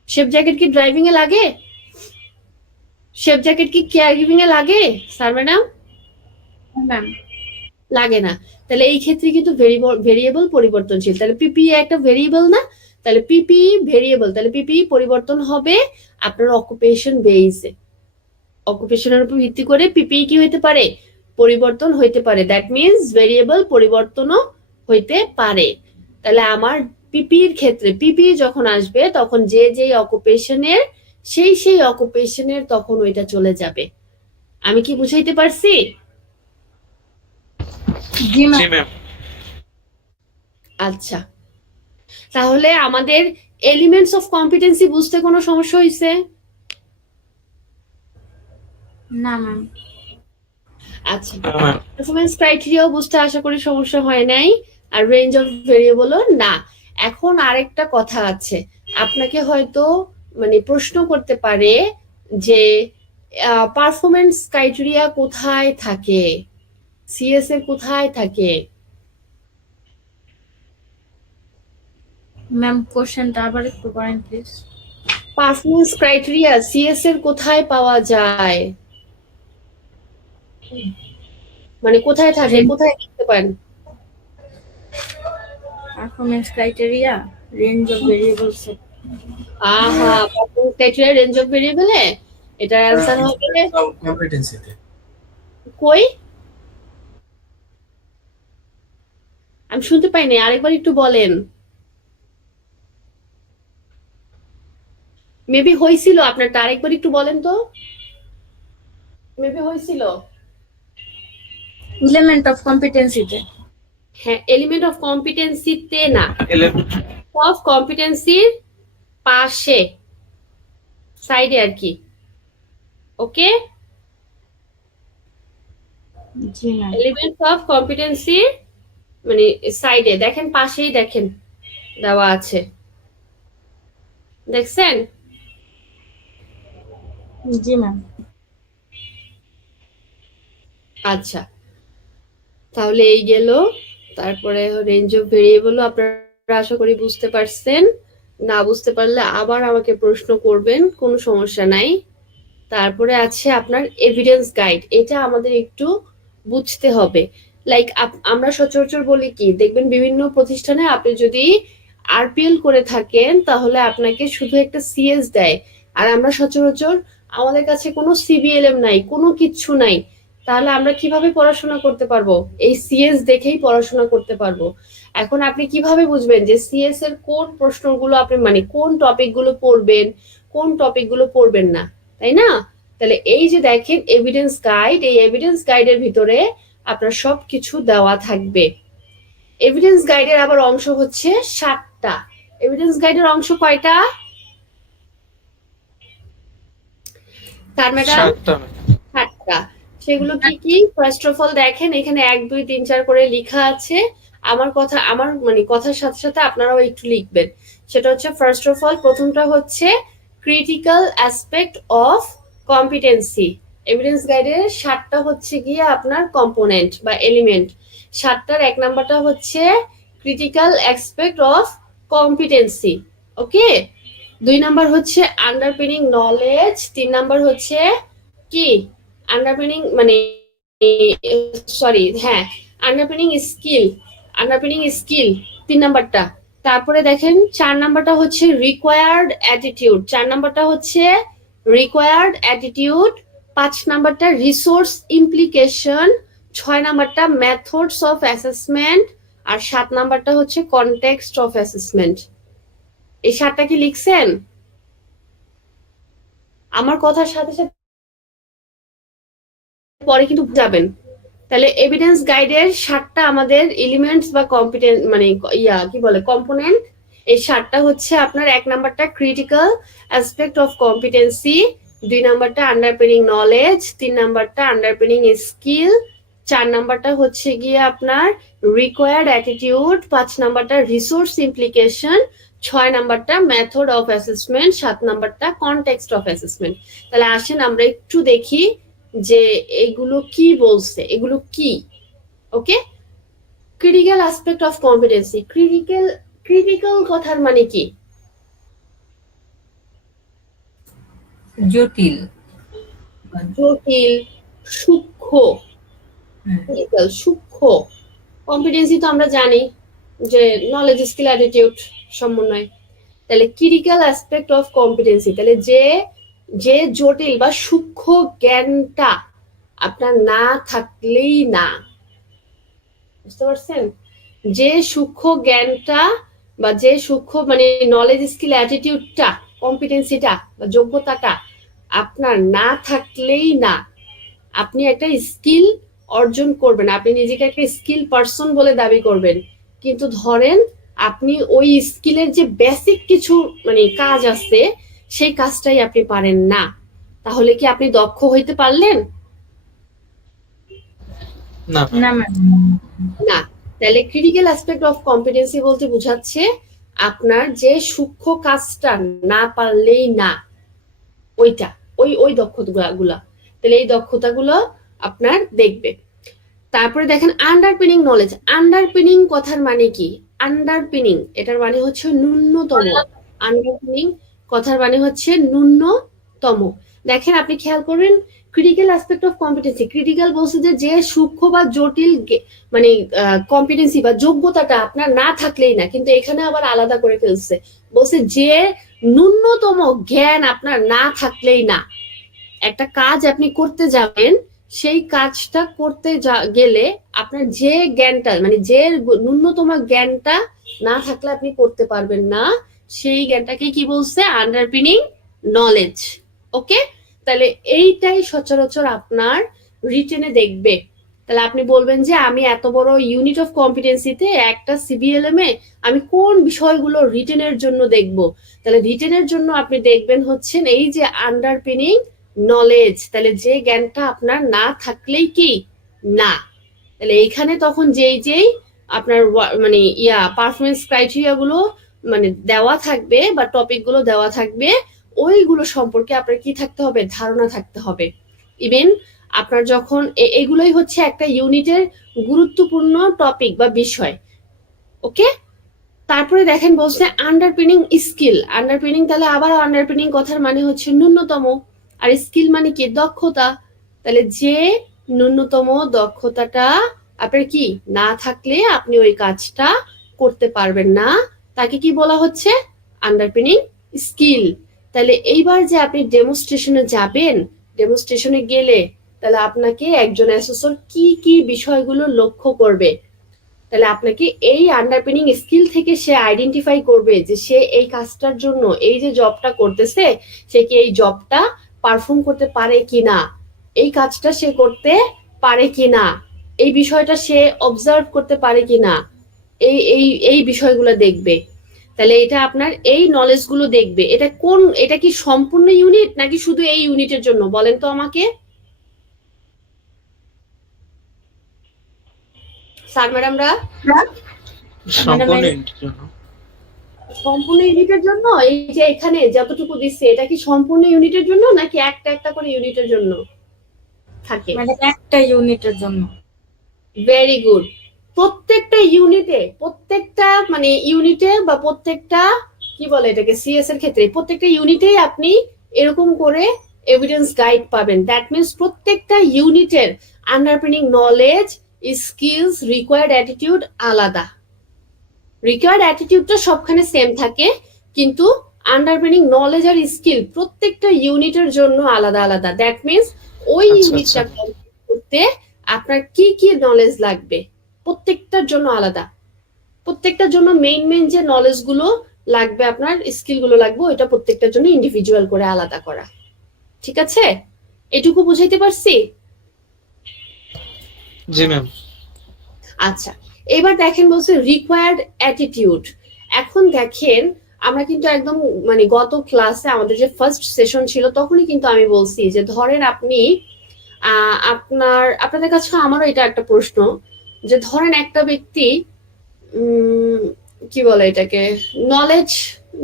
শেফ জ্যাকেট কি ড্রাইভিং এ লাগে? শেফ জ্যাকেট কি কেয়ার গিভিং এ লাগে স্যার ম্যাডাম? ম্যাম লাগে না। তাহলে এই ক্ষেত্রে কিন্তু ভেরিয়েবল পরিবর্তনশীল। তাহলে পিপিই একটা ভেরিয়েবল না, তাহলে পিপিই ভেরিয়েবল, তাহলে পিপিই পরিবর্তন হবে আপনার অকুপেশন বেসে। অকুপেশনের উপর ভিত্তি করে পিপিই কি হইতে পারে? পরিবর্তন হইতে পারে। দ্যাট মিনস ভেরিয়েবল পরিবর্তনও হইতে পারে। তাহলে আমার পিপির ক্ষেত্রে পিপিই যখন আসবে তখন যে যেই অকুপেশনের সেই অকুপেশনের তখন ওইটা চলে যাবে। আমি কি বুঝাইতে পারছি? জি ম্যাম। আচ্ছা, তাহলে আমাদের এলিমেন্টস অফ কম্পিটেন্সি বুঝতে কোনো সমস্যা হয়েছে? না ম্যাম। আচ্ছা, পারফরম্যান্স ক্রাইটেরিয়াও বুঝতে আশা করি সমস্যা হয় নাই, আর রেঞ্জ অফ ভেরিয়েবলও না। এখন আরেকটা কথা আছে, আপনাকে হয়তো মানে প্রশ্ন করতে পারে যে পারফরম্যান্স ক্রাইটেরিয়া কোথায় থাকে, সিএস এর কোথায় থাকে? ম্যাম কোশ্চেনটা আবার একটু করেন প্লিজ। পারফরম্যান্স ক্রাইটেরিয়া সিএস এর কোথায় পাওয়া যায়, মানে কোথায় থাকে, কোথায় দেখতে পান? Performance criteria range of variables. আহা, পারফরম্যান্স ক্রাইটেরিয়া রেঞ্জ অফ ভেরিয়েবলে এটার অ্যান্সার হবে কম্পিটেন্সিতে। কই? আমি শুনতে পাইনি, আরেকবার একটু বলেন। মেবি হয়েছিল আপনারটা, আরেকবার একটু বলেন তো। মেবি হয়েছিল। এলিমেন্ট অফ কম্পিটেন্সিতে। হ্যাঁ, এলিমেন্ট অফ কম্পিটেন্সিতে না, অফ কম্পিটেন্সির পাশে, সাইডে আর কি। ওকে, জি ম্যাম। এলিমেন্ট অফ কম্পিটেন্সির মানে সাইডে দেখেন, পাশেই দেখেন দেওয়া আছে, দেখছেন? জি ম্যাম। আচ্ছা, তাহলে এই গেল। তারপরে রেঞ্জ অফ ভেরিয়েবলও আপনারা আশা করি বুঝতে পারছেন। না বুঝতে পারলে আবার আমাকে প্রশ্ন করবেন, কোনো সমস্যা নাই। তারপরে আছে আপনার এভিডেন্স গাইড, এটা আমাদের একটু বুঝতে হবে। লাইক আমরা সচরাচর বলি কি, দেখবেন বিভিন্ন প্রতিষ্ঠানে আপনি যদি আরপিএল করে থাকেন তাহলে আপনাকে শুধু একটা সিএস দেয়, আর আমরা সচরাচর আমাদের কাছে কোনো সিবিএলএম নাই, কোনো কিচ্ছু নাই, তাহলে আমরা কিভাবে পড়াশোনা করতে পারবো? এই সিএস দেখেই পড়াশোনা করতে পারবো। এখন আপনি কিভাবে বুঝবেন যে সিএস এর কোন প্রশ্নগুলো আপনি মানে কোন টপিকগুলো পড়বেন, কোন টপিকগুলো পড়বেন না, তাই না? তাহলে এই যে দেখেন এভিডেন্স গাইড, এই এভিডেন্স গাইডের ভিতরে আপনার সবকিছু দেওয়া থাকবে। এভিডেন্স গাইডের আবার অংশ হচ্ছে 7টা। এভিডেন্স গাইডের অংশ কয়টা তার ম্যাডাম? 7টা। সেগুলো কি কি? ফার্স্ট অফ অল দেখেন এখানে 1 2 3 4 করে লেখা আছে। আমার কথা, আমার মানে কথার সাথে সাথে আপনারাও একটু লিখবেন। সেটা হচ্ছে ফার্স্ট অফ অল প্রথমটা হচ্ছে critical aspect of competency. Evidence গাইডের 7টা হচ্ছে গিয়ে আপনার কম্পোনেন্ট বা এলিমেন্ট। 7টার 1 নাম্বারটা হচ্ছে critical aspect of competency. Okay, 2 number হচ্ছে আন্ডারপিনিং নলেজ, 3 নাম্বার হচ্ছে কি আন্ডারপিনিং মানে সরি হ্যাঁ আন্ডারপিনিং স্কিল, আন্ডারপিনিং স্কিল 3 নাম্বারটা। তারপরে দেখেন 4 নাম্বারটা হচ্ছে রিকোয়ার্ড অ্যাটিটিউড, 4 নাম্বারটা হচ্ছে রিকোয়ার্ড অ্যাটিটিউড, 5 নাম্বারটা রিসোর্স ইমপ্লিকেশন, 6 নাম্বারটা মেথডস অফ অ্যাসেসমেন্ট, আর 7 নাম্বারটা হচ্ছে কনটেক্সট অফ অ্যাসেসমেন্ট। এই 7টা কি লিখছেন? আমার কথার সাথে সাথে পরে কিন্তু যাবেন। তাহলে এভিডেন্স গাইডের 7টা আমাদের এলিমেন্টস বা কম্পিটেন্ট মানে কি বলে কম্পোনেন্ট। এই 7টা হচ্ছে আপনার 1 নাম্বারটা ক্রিটিক্যাল অ্যাসপেক্ট অফ কম্পিটেন্সি, 2 নাম্বারটা আন্ডারপিনিং নলেজ, 3 নাম্বারটা আন্ডারপিনিং স্কিল, 4 নাম্বারটা হচ্ছে গিয়ে আপনার রিকোয়ার্ড অ্যাটিটিউড, 5 নাম্বারটা রিসোর্স ইমপ্লিকেশন, 6 নাম্বারটা মেথড অফ অ্যাসেসমেন্ট, 7 নাম্বারটা কনটেক্সট অফ অ্যাসেসমেন্ট। তাহলে আসেন আমরা একটু দেখি যে এগুলো কি বলছে, এগুলো কি। Okay, critical aspect of competency. Critical কথার মানে কি? জটিল। জটিল, সূক্ষ্ম। হুম। ক্রিটিক্যাল, সূক্ষ্ম। কম্পিটেন্সি তো আমরা জানি যে নলেজ, স্কিল, অ্যাটিটিউড সমন্বয়। তাহলে ক্রিটিক্যাল অ্যাসপেক্ট অফ কম্পিটেন্সি, তাহলে যে জটিল বা সূক্ষ্ম জ্ঞানটা আপনার না থাকলেই না, বুঝতে পারছেন? যে সূক্ষ্ম জ্ঞানটা বা যে সূক্ষ্ম মানে নলেজ, স্কিল, অ্যাটিটিউডটা, কম্পিটেন্সিটা বা যোগ্যতাটা আপনার না থাকলেই না আপনি একটা স্কিল অর্জন করবেন, আপনি নিজেকে একটা স্কিল পারসন বলে দাবি করবেন, কিন্তু ধরেন আপনি ওই স্কিলের যে বেসিক কিছু মানে কাজ আছে সেই কাজটাই আপনি পারেন না, তাহলে কি আপনি দক্ষ হইতে পারলেন? না না ম্যাম। না। তাহলে ক্রিটিক্যাল অ্যাসপেক্ট অফ কম্পিটেন্সি বলতে বোঝাচ্ছে আপনার যে সূক্ষ্ম কাজটা না পারলেই না, ওইটা ওই দক্ষতাগুলা। তাহলে এই দক্ষতাগুলো আপনার দেখবে। তারপরে দেখেন আন্ডারপিনিং নলেজ। আন্ডারপিনিং কথার মানে কি? আন্ডারপিনিং এটার মানে হচ্ছে ন্যূনতম। আন্ডারপিনিং কথার মানে হচ্ছে ন্যূনতম। দেখেন আপনি খেয়াল করবেন critical aspect of competency, critical বলছে যে সূক্ষ্ম বা জটিল মানে কম্পিটেন্সি বা যোগ্যতাটা আপনার না থাকলেই না, কিন্তু এখানে আবার আলাদা করে ফেলছে, বলছে যে ন্যূনতম জ্ঞান আপনার না থাকলেই না। একটা কাজ আপনি করতে যাবেন, সেই কাজটা করতে গেলে আপনার যে জ্ঞানটা মানে যে ন্যূনতম জ্ঞানটা না থাকলে আপনি করতে পারবেন না, সেই জ্ঞানটাকে কি বলছে? আন্ডারপিনিং নলেজ। ওকে, তাহলে এইটাই সচরাচর আপনার রিটেনে দেখবে। তাহলে আপনি বলবেন যে আমি এত বড় ইউনিট অফ কম্পিটেন্সিতে একটা সিবিএলএম এ আমি কোন বিষয়গুলো রিটেনের জন্য দেখব? তাহলে রিটেনের জন্য আপনি দেখবেন হচ্ছেন এই যে আন্ডারপিনিং নলেজ। তাহলে যে জ্ঞানটা আপনার না থাকলেই কি না, তাহলে এইখানে তখন যেই আপনার মানে পারফরমেন্স ক্রাইটেরিয়া গুলো মানে দেওয়া থাকবে বা টপিক গুলো দেওয়া থাকবে, ওইগুলো সম্পর্কে আপনার কি থাকতে হবে? ধারণা থাকতে হবে। ইভেন আপনার যখন এগুলোই হচ্ছে একটা ইউনিটের গুরুত্বপূর্ণ টপিক বা বিষয়। ওকে, তারপরে দেখেন বলছে আন্ডারপিনিং স্কিল। আন্ডারপিনিং, তাহলে আবার আন্ডারপিনিং কথার মানে হচ্ছে ন্যূনতম, আর স্কিল মানে কি? দক্ষতা। তাহলে যে ন্যূনতম দক্ষতাটা আপনার কি না থাকলে আপনি ওই কাজটা করতে পারবেন না, তাকে কি বলা হচ্ছে? আন্ডারপিনিং স্কিল। তাহলে এইবার যে আপনি ডেমনস্ট্রেশনে যাবেন, ডেমনস্ট্রেশনে গেলে তাহলে আপনাকে একজন অ্যাসেসর কি কি বিষয়গুলো লক্ষ্য করবে? তাহলে আপনাকে এই আন্ডারপিনিং স্কিল থেকে সে আইডেন্টিফাই করবে যে সে এই কাজটার জন্য এই যে জবটা করতেছে সে কি এই জবটা পারফর্ম করতে পারে কিনা, এই কাজটা সে করতে পারে কিনা, এই বিষয়টা সে অবজার্ভ করতে পারে কিনা, এই এই এই বিষয়গুলো দেখবে। তাহলে এটা আপনার এই নলেজ গুলো দেখবে। এটা কি সম্পূর্ণ ইউনিট নাকি শুধু এই ইউনিটের জন্য বলেন তো আমাকে স্যার ম্যাডামরা? সম্পূর্ণ ইউনিটের জন্য। সম্পূর্ণ ইউনিটের জন্য। এই যে এখানে যতটুকু দিচ্ছে এটা কি সম্পূর্ণ ইউনিটের জন্য নাকি একটা একটা করে ইউনিটের জন্য থাকে? মানে একটা ইউনিটের জন্য। Very good. প্রত্যেকটা ইউনিটে, প্রত্যেকটা মানে ইউনিটে বা প্রত্যেকটা কি বলে এটাকে সিএস এর ক্ষেত্রে প্রত্যেকটা ইউনিটেই আপনি এরকম করে এভিডেন্স গাইড পাবেন। দ্যাট মিনস প্রত্যেকটা ইউনিটের আন্ডারপিনিং নলেজ, স্কিলস, রিকোয়ার্ড অ্যাটিটিউড আলাদা। রিকোয়ার্ড অ্যাটিটিউডটা সবখানে সেম থাকে, কিন্তু আন্ডারপিনিং নলেজ আর স্কিল প্রত্যেকটা ইউনিটের জন্য আলাদা আলাদা। দ্যাট মিনস ওই আচ্ছা, ইউনিটটা আচ্ছা। কমপ্লিট করতে আপনার কি কি নলেজ লাগবে প্রত্যেকটার জন্য আলাদা। প্রত্যেকটার জন্য মেইন যে নলেজ গুলো লাগবে, আপনার স্কিল গুলো লাগবে, ওইটা প্রত্যেকটার জন্য ইন্ডিভিজুয়াল করে আলাদা করা। ঠিক আছে, এটুকু বুঝাইতে পারছি? জি ম্যাম। আচ্ছা, এবার দেখেন বলছে রিকোয়ার্ড অ্যাটিটিউড। এখন দেখেন আমরা কিন্তু একদম মানে গত ক্লাসে আমাদের যে ফার্স্ট সেশন ছিল তখনই কিন্তু আমি বলছি যে ধরেন আপনি আপনাদের কাছে আমারও এটা একটা প্রশ্ন, যে ধরেন একটা ব্যক্তি কি বলে এটাকে, নলেজ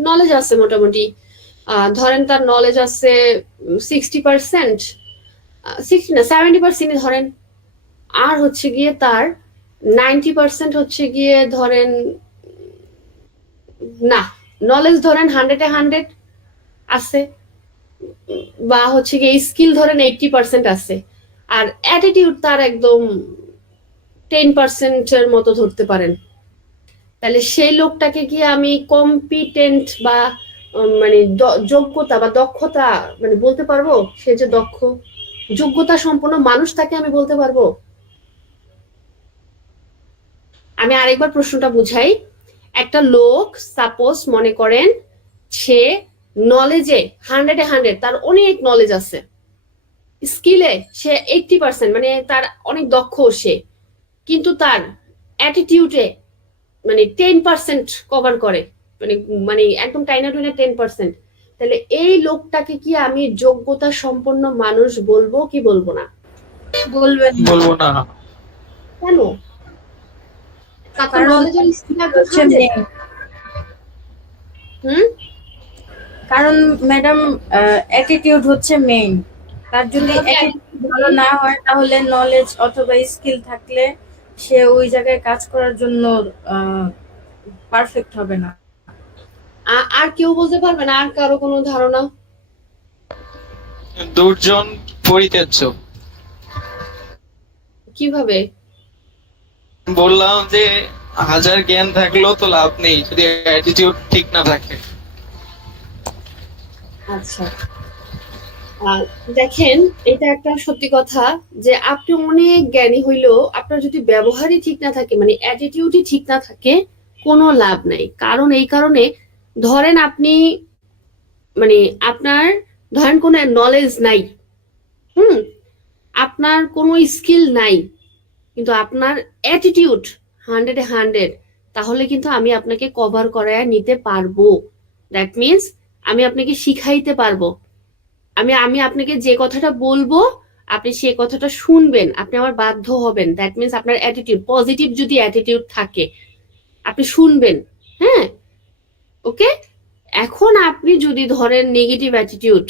নলেজ আছে মোটামুটি, ধরেন তার নলেজ আছে 60%, 60 না 70% ধরেন, আর হচ্ছে গিয়ে তার 90% হচ্ছে গিয়ে ধরেন না, নলেজ ধরেন 100 আছে, বা হচ্ছে গিয়ে স্কিল ধরেন 80% আছে, আর অ্যাটিটিউড তার একদম 10% মতো ধরতে পারেন। তাহলে সেই লোকটাকে কি আমি কম্পিটেন্ট বা মানে যোগ্যতা বা দক্ষতা মানে বলতে পারবো, সে যে দক্ষ যোগ্যতা সম্পন্ন মানুষ, তাকে আমি বলতে পারবো? আমি আরেকবার প্রশ্নটা বুঝাই। একটা লোক সাপোজ মনে করেন সে নলেজে 100 তার অনেক নলেজ আছে, স্কিলে সে 80% মানে তার অনেক দক্ষ সে, কিন্তু তার অ্যাটিটিউডে মানে 10% কভার করে, মানে মানে একদম টাইনা টুইনা 10%। তাহলে এই লোকটাকে কি আমি যোগ্যতা সম্পন্ন মানুষ বলবো কি বলবো না? বলবেন না। বলবো না। কেন? তার তো কারণ নলেজ আর স্কিল হচ্ছে main। হুম কারণ ম্যাডাম অ্যাটিটিউড হচ্ছে মেইন। তার যদি কিভাবে অ্যাটিটিউড ভালো না হয় তাহলে নলেজ অথবা স্কিল থাকলে সে ওই জায়গায় কাজ করার জন্য পারফেক্ট হবে না। আর কেউ বলতে পারবে না? আর কারো কোনো ধারণা? দুর্জন পরিত্যাজ্য। কিভাবে? বললাম যে হাজার জ্ঞান থাকলেও তো লাভ নেই যদি অ্যাটিটিউড ঠিক না থাকে। আচ্ছা, দেখেন এটা একটা সত্যি কথা, যে আপনি অনেক জ্ঞানী হইলেও আপনার যদি ব্যবহারই ঠিক না থাকে, মানে অ্যাটিটিউডই ঠিক না থাকে, কোনো লাভ নাই। কারণ এই কারণে, ধরেন আপনি মানে আপনার ধরেন কোনো নলেজ নাই, হুম, আপনার কোনো স্কিল নাই, কিন্তু আপনার অ্যাটিটিউড 100, তাহলে কিন্তু আমি আপনাকে কভার করায় নিতে পারবো। দ্যাট মিনস আমি আপনাকে শিখাইতে পারবো। আমি আমি আপনাকে যে কথাটা বলবো আপনি সে কথাটা শুনবেন, আপনি আমার বাধ্য হবেন। দ্যাট মিনস আপনার অ্যাটিটিউড পজিটিভ, যদি অ্যাটিটিউড থাকে আপনি শুনবেন। হ্যাঁ, ওকে। এখন আপনি যদি ধরেন নেগেটিভ অ্যাটিটিউড,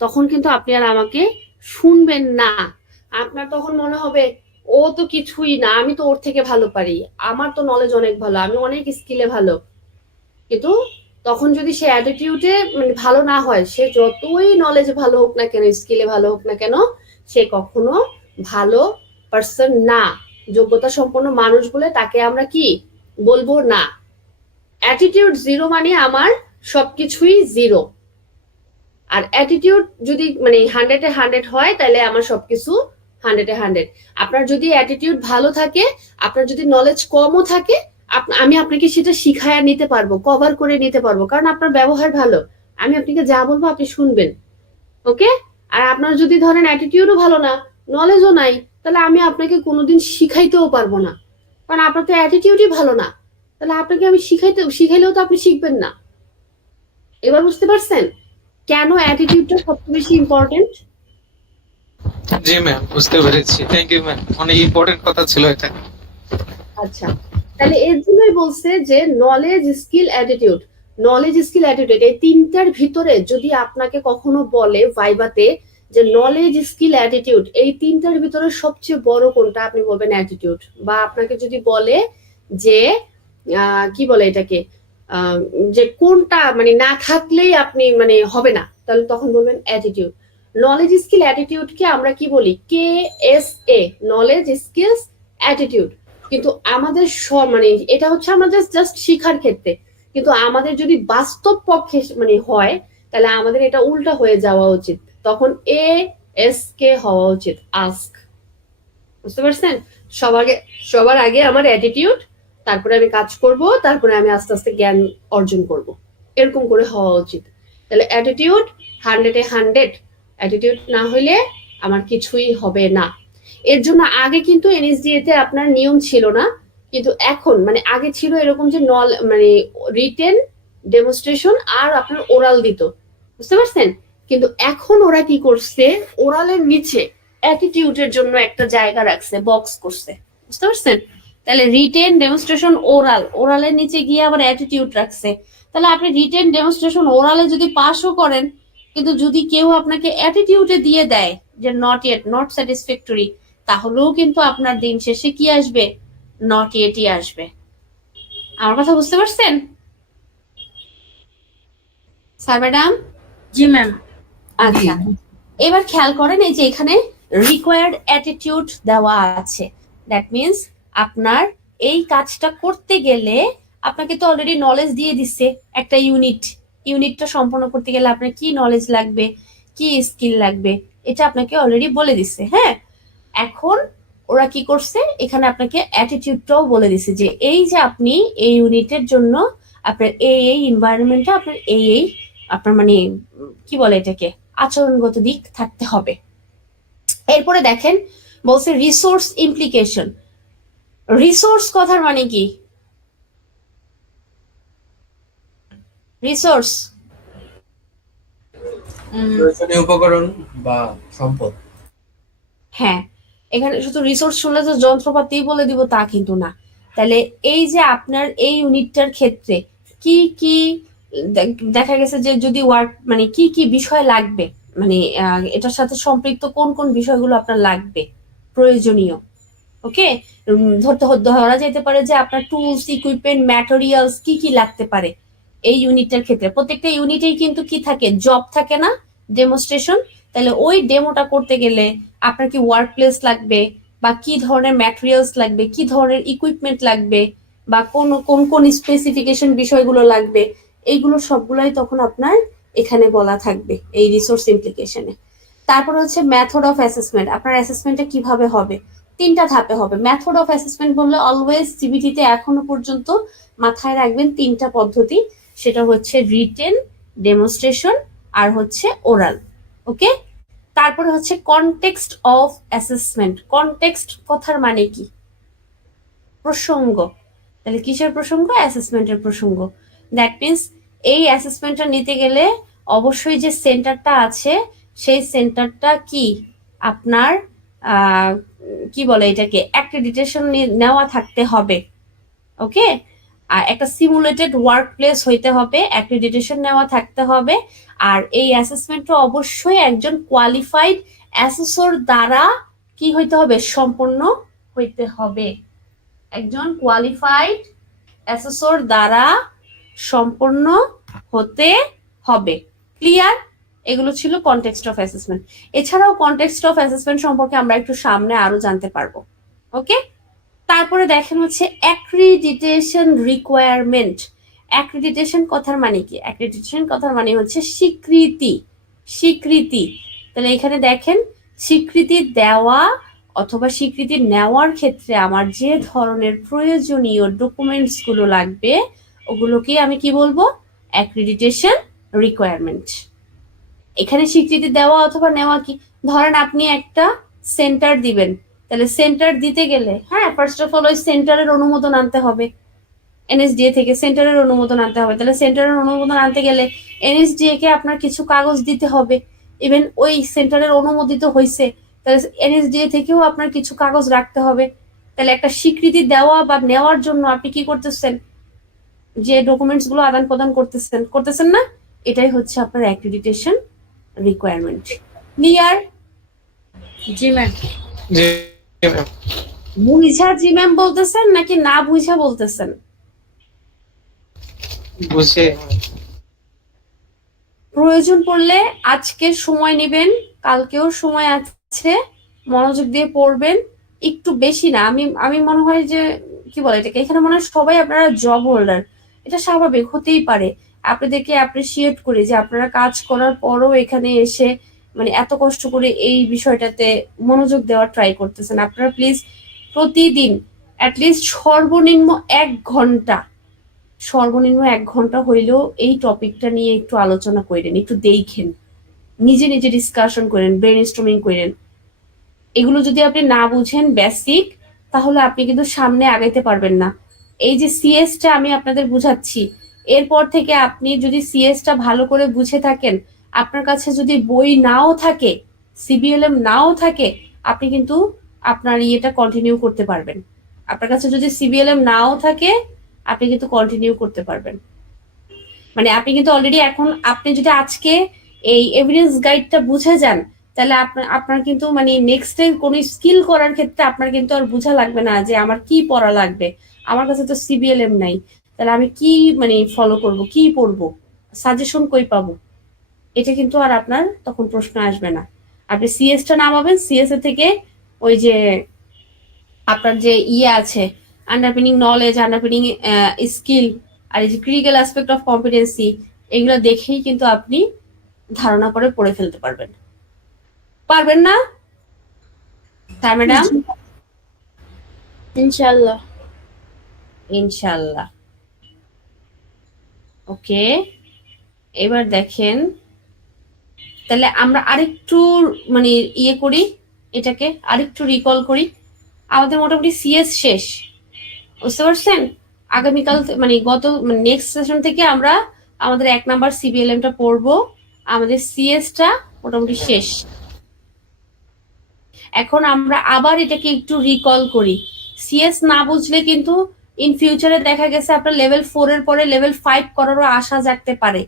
তখন কিন্তু আপনি আর আমাকে শুনবেন না। আপনার তখন মনে হবে ও তো কিছুই না, আমি তো ওর থেকে ভালো পারি, আমার তো নলেজ অনেক ভালো, আমি অনেক স্কিলে ভালো। কিন্তু তখন যদি সে অ্যাটিটিউডে মানে ভালো না হয়, সে যতই নলেজ ভালো হোক না কেন, স্কিলে ভালো হোক না কেন, সে কখনো ভালো পার্সন না। যোগ্যতা সম্পন্ন মানুষ বলে তাকে আমরা কি বলবো না। অ্যাটিটিউড জিরো মানে আমার সবকিছুই জিরো। আর অ্যাটিটিউড যদি মানে 100 হয়, তাহলে আমার সবকিছু 100। আপনার যদি অ্যাটিটিউড ভালো থাকে, আপনার যদি নলেজ কমও থাকে, আমি আপনাকে সেটা শিখায়া নিতে পারবো, কভার করে নিতে পারবো, কারণ আপনার ব্যবহার ভালো। আমি আপনাকে যা বলবো আপনি শুনবেন, ওকে। আর আপনার যদি ধরেন অ্যাটিটিউডও ভালো না, নলেজও নাই, তাহলে আমি আপনাকে কোনোদিন শিখাইতেও পারবো না, কারণ আপনার তো অ্যাটিটিউডই ভালো না। তাহলে আপনাকে আমি শিখাইলেও তো আপনি শিখবেন না। এবার বুঝতে পারছেন কেন অ্যাটিটিউডটা সবচেয়ে বেশি ইম্পর্টেন্ট? জি ম্যাম, বুঝতে পেরেছি। থ্যাংক ইউ ম্যাম, অনেক ইম্পর্টেন্ট কথা ছিল এটা। আচ্ছা, তাহলে এর জন্যই বলছে যে knowledge skill attitude, knowledge skill attitude এই তিনটার ভিতরে যদি আপনাকে কখনো বলে ভাইবাতে যে নলেজ স্কিল অ্যাটিটিউড এই তিনটার ভিতরে সবচেয়ে বড় কোনটা, আপনি বলবেন অ্যাটিটিউড। বা আপনাকে যদি বলে যে কি বলে এটাকে, যে কোনটা মানে না থাকলেই আপনি মানে হবে না, তাহলে তখন বলবেন অ্যাটিটিউড। নলেজ স্কিল অ্যাটিটিউডকে আমরা কি বলি, KSA, নলেজ স্কিলস অ্যাটিটিউড। কিন্তু আমাদের মানে এটা হচ্ছে আমাদের জাস্ট শিখার ক্ষেত্রে, কিন্তু আমাদের যদি বাস্তব পক্ষে মানে হয়, তাহলে আমাদের এটা উল্টা হয়ে যাওয়া উচিত, তখন ASK হওয়া উচিত, আস্ক। বুঝতে পারছেন? সবার আগে আমার অ্যাটিটিউড, তারপরে আমি কাজ করব, তারপরে আমি আস্তে আস্তে জ্ঞান অর্জন করব, এরকম করে হওয়া উচিত। তাহলে অ্যাটিটিউড 100, অ্যাটিটিউড না হইলে আমার কিছুই হবে না। এর জন্য আগে কিন্তু NSDA তে আপনার নিয়ম ছিল না, কিন্তু এখন মানে আগে ছিল এরকম যে মানে রিটেন, ডেমনস্ট্রেশন আর আপনার ওরাল দিত, বুঝতে পারছেন? কিন্তু এখন ওরা কি করছে, ওরালের নিচে অ্যাটিটিউডের জন্য একটা জায়গা রাখছে, বক্স করছে, বুঝতে পারছেন? তাহলে রিটেন, ডেমনস্ট্রেশন, ওরাল, ওরালের নিচে গিয়ে আবার অ্যাটিটিউড রাখছে। তাহলে আপনি রিটেন, ডেমনস্ট্রেশন, ওরালে যদি পাসও করেন, কিন্তু যদি কেউ আপনাকে অ্যাটিটিউডে দিয়ে দেয় যে নট ইয়েট, নট স্যাটিসফ্যাক্টরি, তাহলেও কিন্তু আপনার দিন শেষে কি আসবে? নট ইয়েটই আসবে। আমার কথা বুঝতে পারছেন স্যার ম্যাডাম? জি ম্যাম। আচ্ছা, এবার খেয়াল করেন এই যে এখানে রিকোয়ার্ড অ্যাটিটিউড দেওয়া আছে। দ্যাট মিন্স আপনার এই কাজটা করতে গেলে আপনাকে তো অলরেডি নলেজ দিয়ে দিচ্ছে একটা ইউনিটটা সম্পন্ন করতে গেলে আপনার কি নলেজ লাগবে, কি স্কিল লাগবে, এটা আপনাকে অলরেডি বলে দিচ্ছে। হ্যাঁ, এখন ওরা কি করছে, এখানে আপনাকে অ্যাটিটিউডটাও বলে দিছে যে এই যে আপনি এই ইউনিটের জন্য আপনার এই এনভায়রনমেন্টে আপনার এই আপনার মানে কি বলে এটাকে, আচরণগত দিক থাকতে হবে। এরপরে দেখেন বলছে রিসোর্স ইমপ্লিকেশন। রিসোর্স কথার মানে কি? রিসোর্স প্রয়োজনীয় উপকরণ বা সম্পদ। হ্যাঁ, এখানে শুধু রিসোর্স শুনলে তো যন্ত্রপাতি বলে দিব তা কিন্তু না। তাহলে এই যে আপনার এই ইউনিটটার ক্ষেত্রে কি কি দেখা গেছে যে যদি ওয়ার্ক মানে কি কি বিষয় লাগবে, মানে এটার সাথে সম্পৃক্ত কোন কোন বিষয়গুলো আপনার লাগবে প্রয়োজনীয়। ওকে, ধরা যেতে পারে যে আপনার টুলস, ইকুইপমেন্ট, ম্যাটেরিয়ালস কি কি লাগতে পারে এই ইউনিটের ক্ষেত্রে। প্রত্যেকটা ইউনিটেই কিন্তু কি থাকে, জব থাকে না, ডেমনস্ট্রেশন। তাহলে ওই ডেমোটা করতে গেলে আপনার কি ওয়ার্ক প্লেস লাগবে, বা কি ধরনের ম্যাটেরিয়ালস লাগবে, কি ধরনের ইকুইপমেন্ট লাগবে, বা কোন কোন কোন স্পেসিফিকেশন বিষয়গুলো লাগবে, এইগুলো সবগুলোই তখন আপনার এখানে বলা থাকবে এই রিসোর্স ইমপ্লিকেশনে। তারপর হচ্ছে মেথড অফ অ্যাসেসমেন্ট। আপনার অ্যাসেসমেন্টটা কিভাবে হবে? 3টা ধাপে হবে। মেথড অফ অ্যাসেসমেন্ট বললে অলওয়েজ সিবিটিতে এখনো পর্যন্ত মাথায় রাখবেন 3টা পদ্ধতি, সেটা হচ্ছে রিটেন, ডেমনস্ট্রেশন আর হচ্ছে ওরাল। ওকে, তারপরে হচ্ছে কনটেক্সট অফ অ্যাসেসমেন্ট। কনটেক্সট কথার মানে কি? প্রসঙ্গ। তাহলে কিসের প্রসঙ্গ? অ্যাসেসমেন্টের প্রসঙ্গ। দ্যাট মিন্স এই অ্যাসেসমেন্টটা নিতে গেলে অবশ্যই যে সেন্টারটা আছে সেই সেন্টারটা কি আপনার কি বলে এটাকে, অ্যাক্রেডিটেশন নেওয়া থাকতে হবে। ওকে, আর একটা সিমুলেটেড ওয়ার্ক প্লেস হইতে হবে, অ্যাক্রেডিটেশন নেওয়া থাকতে হবে। আর এই অ্যাসেসমেন্টটা অবশ্যই একজন কোয়ালিফাইড অ্যাসেসর দ্বারা কি হইতে হবে, সম্পন্ন হইতে হবে। একজন কোয়ালিফাইড অ্যাসেসর দ্বারা সম্পন্ন হতে হবে। ক্লিয়ার? এগুলো ছিল কনটেক্সট অফ অ্যাসেসমেন্ট। এছাড়াও কনটেক্সট অফ অ্যাসেসমেন্ট সম্পর্কে আমরা একটু সামনে আরো জানতে পারবো। ওকে, তারপরে দেখেন হচ্ছে অ্যাক্রিডিটেশন রিকোয়ারমেন্ট। অ্যাক্রিডিটেশন কথার মানে কি? অ্যাক্রিডিটেশন কথার মানে হচ্ছে স্বীকৃতি। স্বীকৃতি, তাহলে এখানে দেখেন স্বীকৃতি দেওয়া অথবা স্বীকৃতি নেওয়ার ক্ষেত্রে আমার যে ধরনের প্রয়োজনীয় ডকুমেন্টস গুলো লাগবে ওগুলোকে আমি কি বলবো? Accreditation requirement. এখানে স্বীকৃতি দেওয়া অথবা নেওয়া কি, ধরেন আপনি একটা সেন্টার দিবেন, তাহলে সেন্টার দিতে গেলে হ্যাঁ ফার্স্ট অফ অল ওই সেন্টারের অনুমোদন আনতে হবে, এনএসডিএ থেকে সেন্টারের অনুমোদন আনতে হবে। তাহলে সেন্টারের অনুমোদন আনতে গেলে এনএসডিএ কে আপনার কিছু কাগজ দিতে হবে। ইভেন ওই সেন্টারের অনুমোদিত হয়েছে, তাহলে এনএসডিএ থেকেও আপনার কিছু কাগজ রাখতে হবে। তাহলে একটা স্বীকৃতি দেওয়া বা নেওয়ার জন্য আপনি কি করতেছেন, যে ডকুমেন্টস গুলো আদান প্রদান করতেছেন না, এটাই হচ্ছে আপনার অ্যাক্রিডিটেশন রিকোয়ারমেন্ট। ক্লিয়ার? জি ম্যাম। জি ম্যাম। বুঝা জি ম্যাম বলতেছেন নাকি না বুঝা বলতেছেন? বুঝে। প্রয়োজন পড়লে আজকে সময় নেবেন, কালকেও সময় আছে, মনোযোগ দিয়ে পড়বেন। একটু বেশি না, আমি মনে হয় যে কি বলে এটাকে, এখানে মনে হয় সবাই আপনারা জব হোল্ডার, এটা স্বাভাবিক হতেই পারে। আপনাদেরকে অ্যাপ্রিসিয়েট করি যে আপনারা কাজ করার পরও এখানে এসে মানে এত কষ্ট করে এই বিষয়টাতে মনোযোগ দেওয়ার ট্রাই করতেছেন। আপনারা প্লিজ প্রতিদিন অ্যাটলিস্ট সর্বনিম্ন 1 ঘন্টা হইলেও এই টপিকটা নিয়ে একটু আলোচনা করেন, একটু দেখেন, নিজে নিজে ডিসকাশন করেন, ব্রেনস্টর্মিং করেন। এগুলো যদি আপনি না বুঝেন বেসিক, তাহলে আপনি কিন্তু সামনে আগাইতে পারবেন না। এই যে সিএসটা আমি আপনাদের বুঝাচ্ছি, এরপর থেকে আপনি যদি সিএসটা ভালো করে বুঝে থাকেন, আপনার কাছে যদি বই নাও থাকে, সিবিএলএম নাও থাকে, আপনি কিন্তু আপনার ইয়েটা কন্টিনিউ করতে পারবেন। আপনার কাছে যদি সিবিএলএম নাও থাকে আপনি কিন্তু কন্টিনিউ করতে পারবেন। মানে আপনি কিন্তু অলরেডি এখন আপনি যদি আজকে এই এভিডেন্স গাইডটা বুঝে যান তাহলে আপনার কিন্তু মানে নেক্সট ডে কোনো স্কিল করার ক্ষেত্রে আপনার কিন্তু আর বোঝা লাগবে না যে আমার কি পড়া লাগবে, আমার কাছে তো সিবিএলএম নাই, তাহলে আমি কি মানে ফলো করব, কি পড়বো, সাজেশন কই পাবো, এটা কিন্তু আর আপনার তখন প্রশ্ন আসবে না। আপনি সিএসটা নামাবেন, সিএস এ থেকে ওই যে আপনার যে ইয়ে আছে আন্ডারপিনিং নলেজ, আন্ডারপিনিং স্কিল আর এই যে ক্রিটিক্যাল অ্যাসপেক্ট অফ কম্পিটেন্সি, এগুলো দেখেই কিন্তু আপনি ধারণা করে পড়ে ফেলতে পারবেন। পারবেন না তাই ম্যাডাম? ইনশাআল্লাহ। ইনশাল্লাহ। ওকে, এবার দেখেন তাহলে আমরা আরেকটু মানে ইয়ে করি, এটাকে আরেকটু রিকল করি। আমাদের মোটামুটি সিএস শেষ, বুঝতে পারছেন? আগামীকাল মানে নেক্সট সেশন থেকে আমরা আমাদের 1 নাম্বার সিবিএলএমটা পড়বো, আমাদের সিএসটা মোটামুটি শেষ। এখন আমরা আবার এটাকে একটু রিকল করি। সিএস না বুঝলে কিন্তু ইন ফিউচারে দেখা গেছে আপনার লেভেল 4 এর পরে লেভেল 5 করারও আশা জাগতে পারে।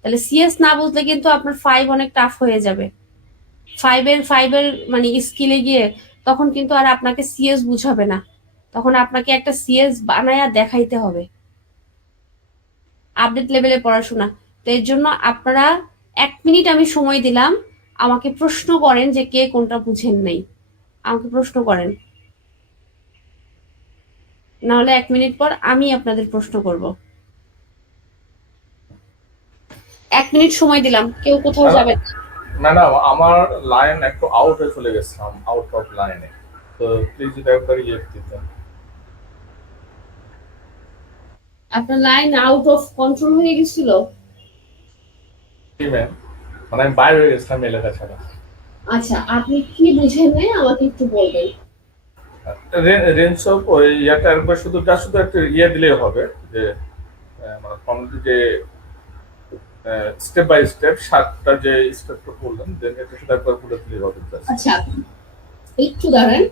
তাহলে সিএস না বুঝলে কিন্তু আপনার 5 অনেক টাফ হয়ে যাবে। 5 এর মানে স্কিলে গিয়ে তখন কিন্তু আর আপনাকে সিএস বুঝাবে না, তখন আপনাকে একটা সিএস বানায়া দেখাইতে হবে, আপডেট লেভেলে পড়াশোনা। তো এর জন্য আপনারা 1 মিনিট আমি সময় দিলাম, আমাকে প্রশ্ন করেন যে কে কোনটা বুঝেন নাই, আমাকে প্রশ্ন করেন, না হলে 1 মিনিট পর আমি আপনাদের প্রশ্ন করব। 1 মিনিট সময় দিলাম, কেউ কোথাও যাবে না। ম্যাডাম আমার লাইন একটু আউট হয়ে চলে গেছিলাম, আউট অফ লাইনে, তো প্লিজ যদি একবার ইয়ে দিতেন। আপনার লাইন আউট অফ কন্ট্রোল হয়ে গেছিল? জি ম্যাম, মানে আমি বাইরে হয়ে গেছিলাম এলাকা ছাড়া। আচ্ছা, আপনি কি বুঝেন নাই আমাকে একটু বলবেন। রেঞ্জ অফ ওই ইয়াটা একবার শুধু একটা ইয়ে দিলেই হবে যে মানে ফর্মুলা যে স্টেপ বাই স্টেপ 7টা যে স্টেপটা বললেন, দেন এটা শুধু একবার বলে দিলেই হবে। আচ্ছা, একটু দাঁড়ান,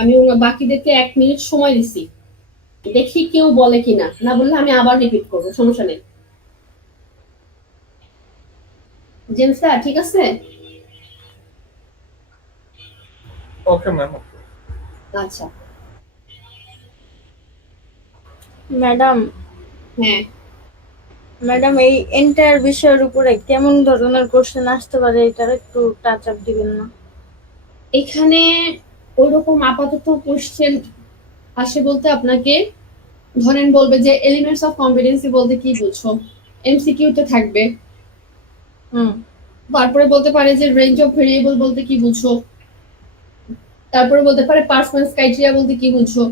আমি বাকিদেরকে 1 মিনিট সময় দিছি, দেখি কেউ বলে কিনা, না বললে আমি আবার রিপিট করবো, সমস্যা নেই। জেমস স্যার ঠিক আছে? Okay ma'am. আচ্ছা, ম্যাডাম, হ্যাঁ ম্যাডাম এই এন্টায়ার বিষয়ের উপরে কেমন ধরনের কোশ্চেন আসতে পারে এটার একটু টাচ আপ দিবেন না? এখানে ওইরকম আপাতত কোশ্চেন আসে বলতে আপনাকে ধরেন বলবে যে এলিমেন্টস অফ কম্পিটেন্সি বলতে কি বুঝছো, এমসিকিউ তে থাকবে। তারপরে বলতে পারে যে রেঞ্জ অফ ভেরিয়েবল বলতে কি বুঝছো, তারপরে বলতে পারে পারফরম্যান্স ক্রাইটেরিয়া বলতে কি বুঝছো।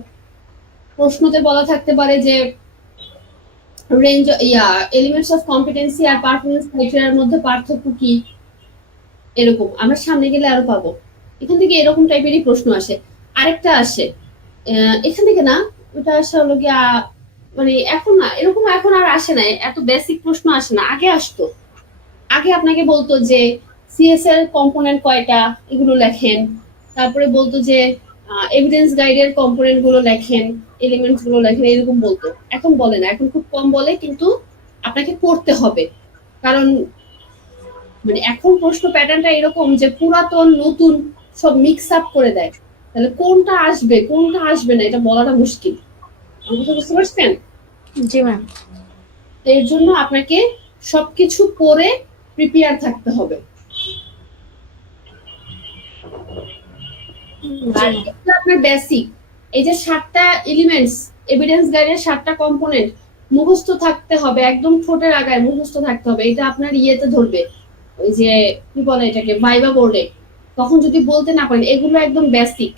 প্রশ্নতে বলা থাকতে পারে যে রেঞ্জ এলিমেন্টস অফ কম্পিটেন্সি আর পারফরম্যান্স ক্রাইটেরিয়ার মধ্যে পার্থক্য কি, এরকম আমরা সামনে গেলে আরো পাবো। এখান থেকে এরকম টাইপেরই প্রশ্ন আসে। আরেকটা আসে এখান থেকে না, ওটা আসে হলো গিয়া মানে এখন না, এরকম এখন আর আসে না, এত বেসিক প্রশ্ন আসে না, আগে আসতো। আগে আপনাকে বলতো যে সিএস এর কম্পোনেন্ট কয়টা, এগুলো লেখেন। তারপরে বলতো যে এভিডেন্স গাইডের কম্পোনেন্ট গুলো লেখেন, এলিমেন্টস গুলো লেখেন, এরকম বলতো। এখন বলে না, এখন খুব কম বলে, কিন্তু আপনাকে পড়তে হবে। কারণ মানে এখন প্রশ্ন প্যাটার্নটা এরকম যে পুরাতন নতুন সব মিক্স আপ করে দেয়, তাহলে কোনটা আসবে কোনটা আসবে না এটা বলাটা মুশকিল। আমাকে বুঝতে পারছেন? জি ম্যাম। এর জন্য আপনাকে সবকিছু পড়ে প্রিপেয়ার থাকতে হবে। আর এটা আপনার বেসিক, এই যে 7টা এলিমেন্টস, এভিডেন্স গাইডের 7টা কম্পোনেন্ট মুখস্থ থাকতে হবে, একদম ঠোঁটের আগায় মুখস্থ থাকতে হবে। এটা আপনার ইয়েতে ধরবে, ওই যে কি বলে এটাকে, ভাইবা বোর্ডে। তখন যদি বলতে না পারেন, এগুলো একদম বেসিক,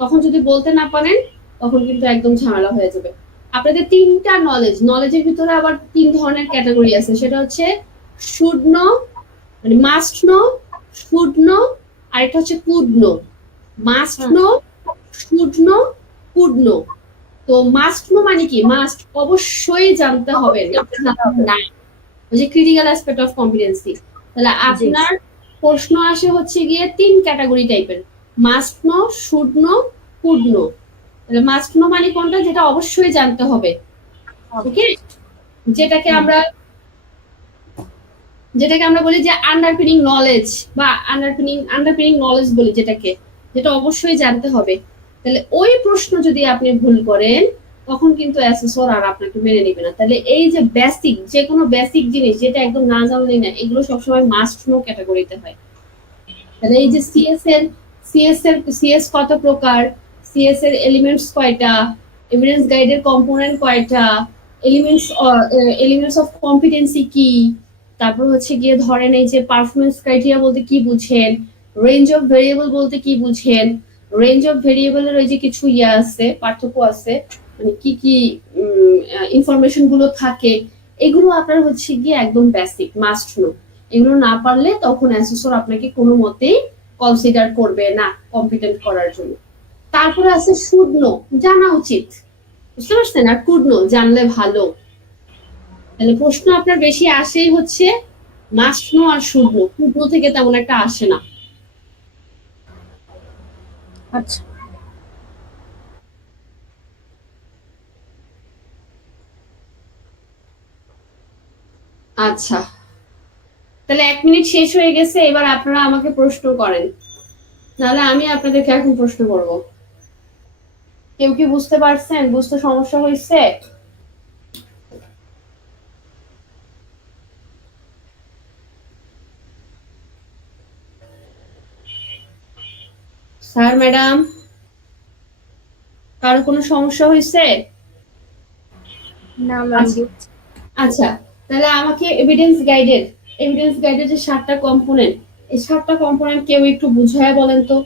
তখন যদি বলতে না পারেন তখন কিন্তু একদম ঝামেলা হয়ে যাবে। আপনাদের 3টা নলেজের ভিতরে আবার 3 ধরনের ক্যাটাগরি আছে, সেটা হচ্ছে শুড নো, মানে মাস্ট নো, শুড নো, আর এটা হচ্ছে could know. Must know, should know, could know. তো মাস্ট নো মানে কি, মাস্ট অবশ্যই জানতে হবে না, ওই যে ক্রিটিক্যাল অ্যাসপেক্ট অফ কম্পিটেন্সি। তাহলে আপনার প্রশ্ন আসে হচ্ছে গিয়ে 3 ক্যাটাগরি টাইপের, must know, should know, could know. Must know মানে কোনটা, যেটা অবশ্যই জানতে হবে, ওকে, যেটাকে আমরা বলি যে আন্ডারপিনিং নলেজ বা আন্ডারপিনিং নলেজ বলি, যেটা অবশ্যই জানতে হবে। তাহলে ওই প্রশ্ন যদি আপনি ভুল করেন তখন কিন্তু অ্যাসেসর আর আপনাকে মেনে নেবে না। তাহলে এই যে বেসিক, যে কোনো বেসিক জিনিস যেটা একদম না জানলেই না, এগুলো সবসময় মাস্ট নো ক্যাটাগরিতে হয়। তাহলে এই যে সিএস কত প্রকার, সিএস এর এলিমেন্টস কয়টা, এভিডেন্স গাইডের কম্পোনেন্ট কয়টা, এলিমেন্টস অফ কম্পিটেন্সি কি, তারপর হচ্ছে গিয়ে ধরেন এই যে পারফরমেন্স ক্রাইটেরিয়া বলতে কি বুঝেন, রেঞ্জ অফ ভেরিয়েবল বলতে কি বুঝেন, রেঞ্জ অফ ভেরিয়েবলের ওই যে কিছু আছে, পার্থক্য আছে, মানে কি কি ইনফরমেশন গুলো থাকে, এগুলো আপনার হচ্ছে গিয়ে একদম বেসিক মাস্ট নো। এগুলো না পারলে তখন অ্যাসেসর আপনাকে কোনো মতেই কনসিডার করবে না কম্পিটেন্ট করার জন্য। তারপরে আছে শুড নো, জানা উচিত, বুঝতে পারছেন, আর কুড নো, জানলে ভালো। তাহলে প্রশ্ন আপনার বেশি আসেই হচ্ছে মাস্ট নো আর শুড নো, কুড নো থেকে তেমন একটা আসে না। আচ্ছা, আচ্ছা, তাহলে 1 মিনিট শেষ হয়ে গেছে, এবার আপনারা আমাকে প্রশ্ন করেন, নাহলে আমি আপনাদেরকে এখন প্রশ্ন করব। কেউ কি বুঝতে পারছেন? বুঝতে সমস্যা হয়েছে? স্যার, ম্যাডাম, কারো কোনো সমস্যা হয়েছে? না ম্যাম। আচ্ছা, তাহলে আমাকে এভিডেন্স গাইডের যে 7টা কম্পোনেন্ট, এই 7টা কম্পোনেন্ট কেউ একটু বুঝায় বলেন তো।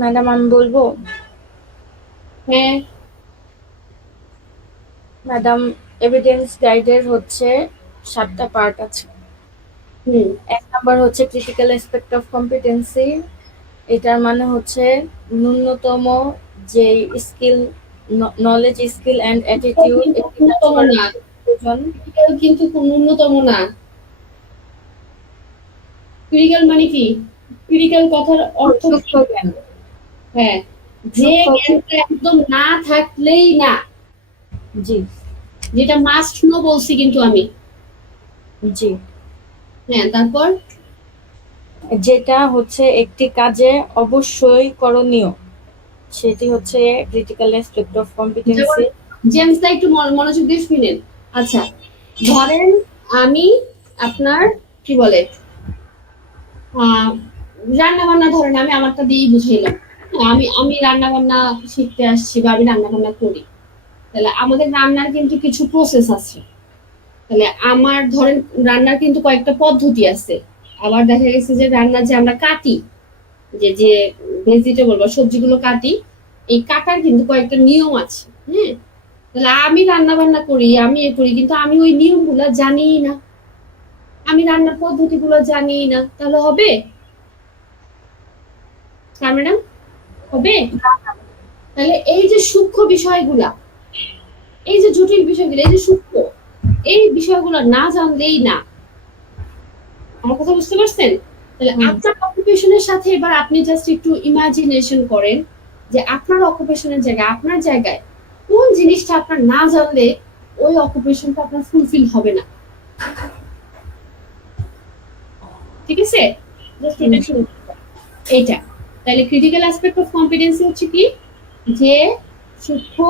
ম্যাডাম আমি বলবো। হ্যাঁ, ম্যাডাম, এভিডেন্স গাইডের হচ্ছে 7টা পার্ট আছে। হুম, 1 নাম্বার হচ্ছে ক্রিটিক্যাল অ্যাসপেক্ট অফ কম্পিটেন্সি। এটার মানে হচ্ছে ন্যূনতম যে skill, knowledge, skill and attitude ন্যূনতম না, ক্রিটিক্যাল কিন্তু ন্যূনতম না। ক্রিটিক্যাল মানে কি? ক্রিটিক্যাল কথার অর্থ সূক্ষ্ম জ্ঞান। হ্যাঁ, যে জ্ঞানটা একদম না থাকলেই না, জি যেটা মাস্ট নো বলছি কিন্তু আমি। জি, হ্যাঁ, তারপর যেটা হচ্ছে একটি কাজে অবশ্যই করণীয়, সেটি হচ্ছে critical aspect of competency. James দা একটু মনোযোগ দিয়ে শুনেন। আচ্ছা, ধরেন আমি আপনার কি বলে রান্না বান্না, ধরেন আমি আমারটা দিয়েই বুঝাইলাম, আমি রান্না বান্না শিখতে আসছি বা আমি রান্না বান্না করি। তাহলে আমাদের রান্নার কিন্তু কিছু প্রসেস আছে। তাহলে আমার ধরেন রান্নার কিন্তু কয়েকটা পদ্ধতি আছে। আবার দেখা গেছে যে রান্না যে আমরা কাটি, যে ভেজিটেবল বা সবজিগুলো কাটি, এই কাটার কিন্তু কয়েকটা নিয়ম আছে। হ্যাঁ, তাহলে আমি রান্না বান্না করি, আমি এ করি, কিন্তু আমি ওই নিয়মগুলো জানি না, আমি রান্নার পদ্ধতিগুলো জানি না, তাহলে হবে? হ্যাঁ ম্যাডাম, হবে? তাহলে এই যে সূক্ষ্ম বিষয়গুলা, এই যে জটিল বিষয়গুলো, এই যে সূক্ষ্ম, এই বিষয়গুলো না জানলেই না। আমার কথা বুঝতে পারছেন? তাহলে আপনার অকুপেশনের সাথে এবার আপনি জাস্ট একটু ইমাজিনেশন করেন যে আপনার অকুপেশনের জায়গায়, আপনার জায়গায় কোন জিনিসটা আপনার না জানলে ওই অকুপেশনটা আপনার ফুলফিল হবে না। ঠিক আছে, জাস্ট এটা শুনুন, এইটা। তাহলে ক্রিটিক্যাল অ্যাসপেক্ট অফ কম্পিটেন্সি হচ্ছে কি, যে সূক্ষ্ম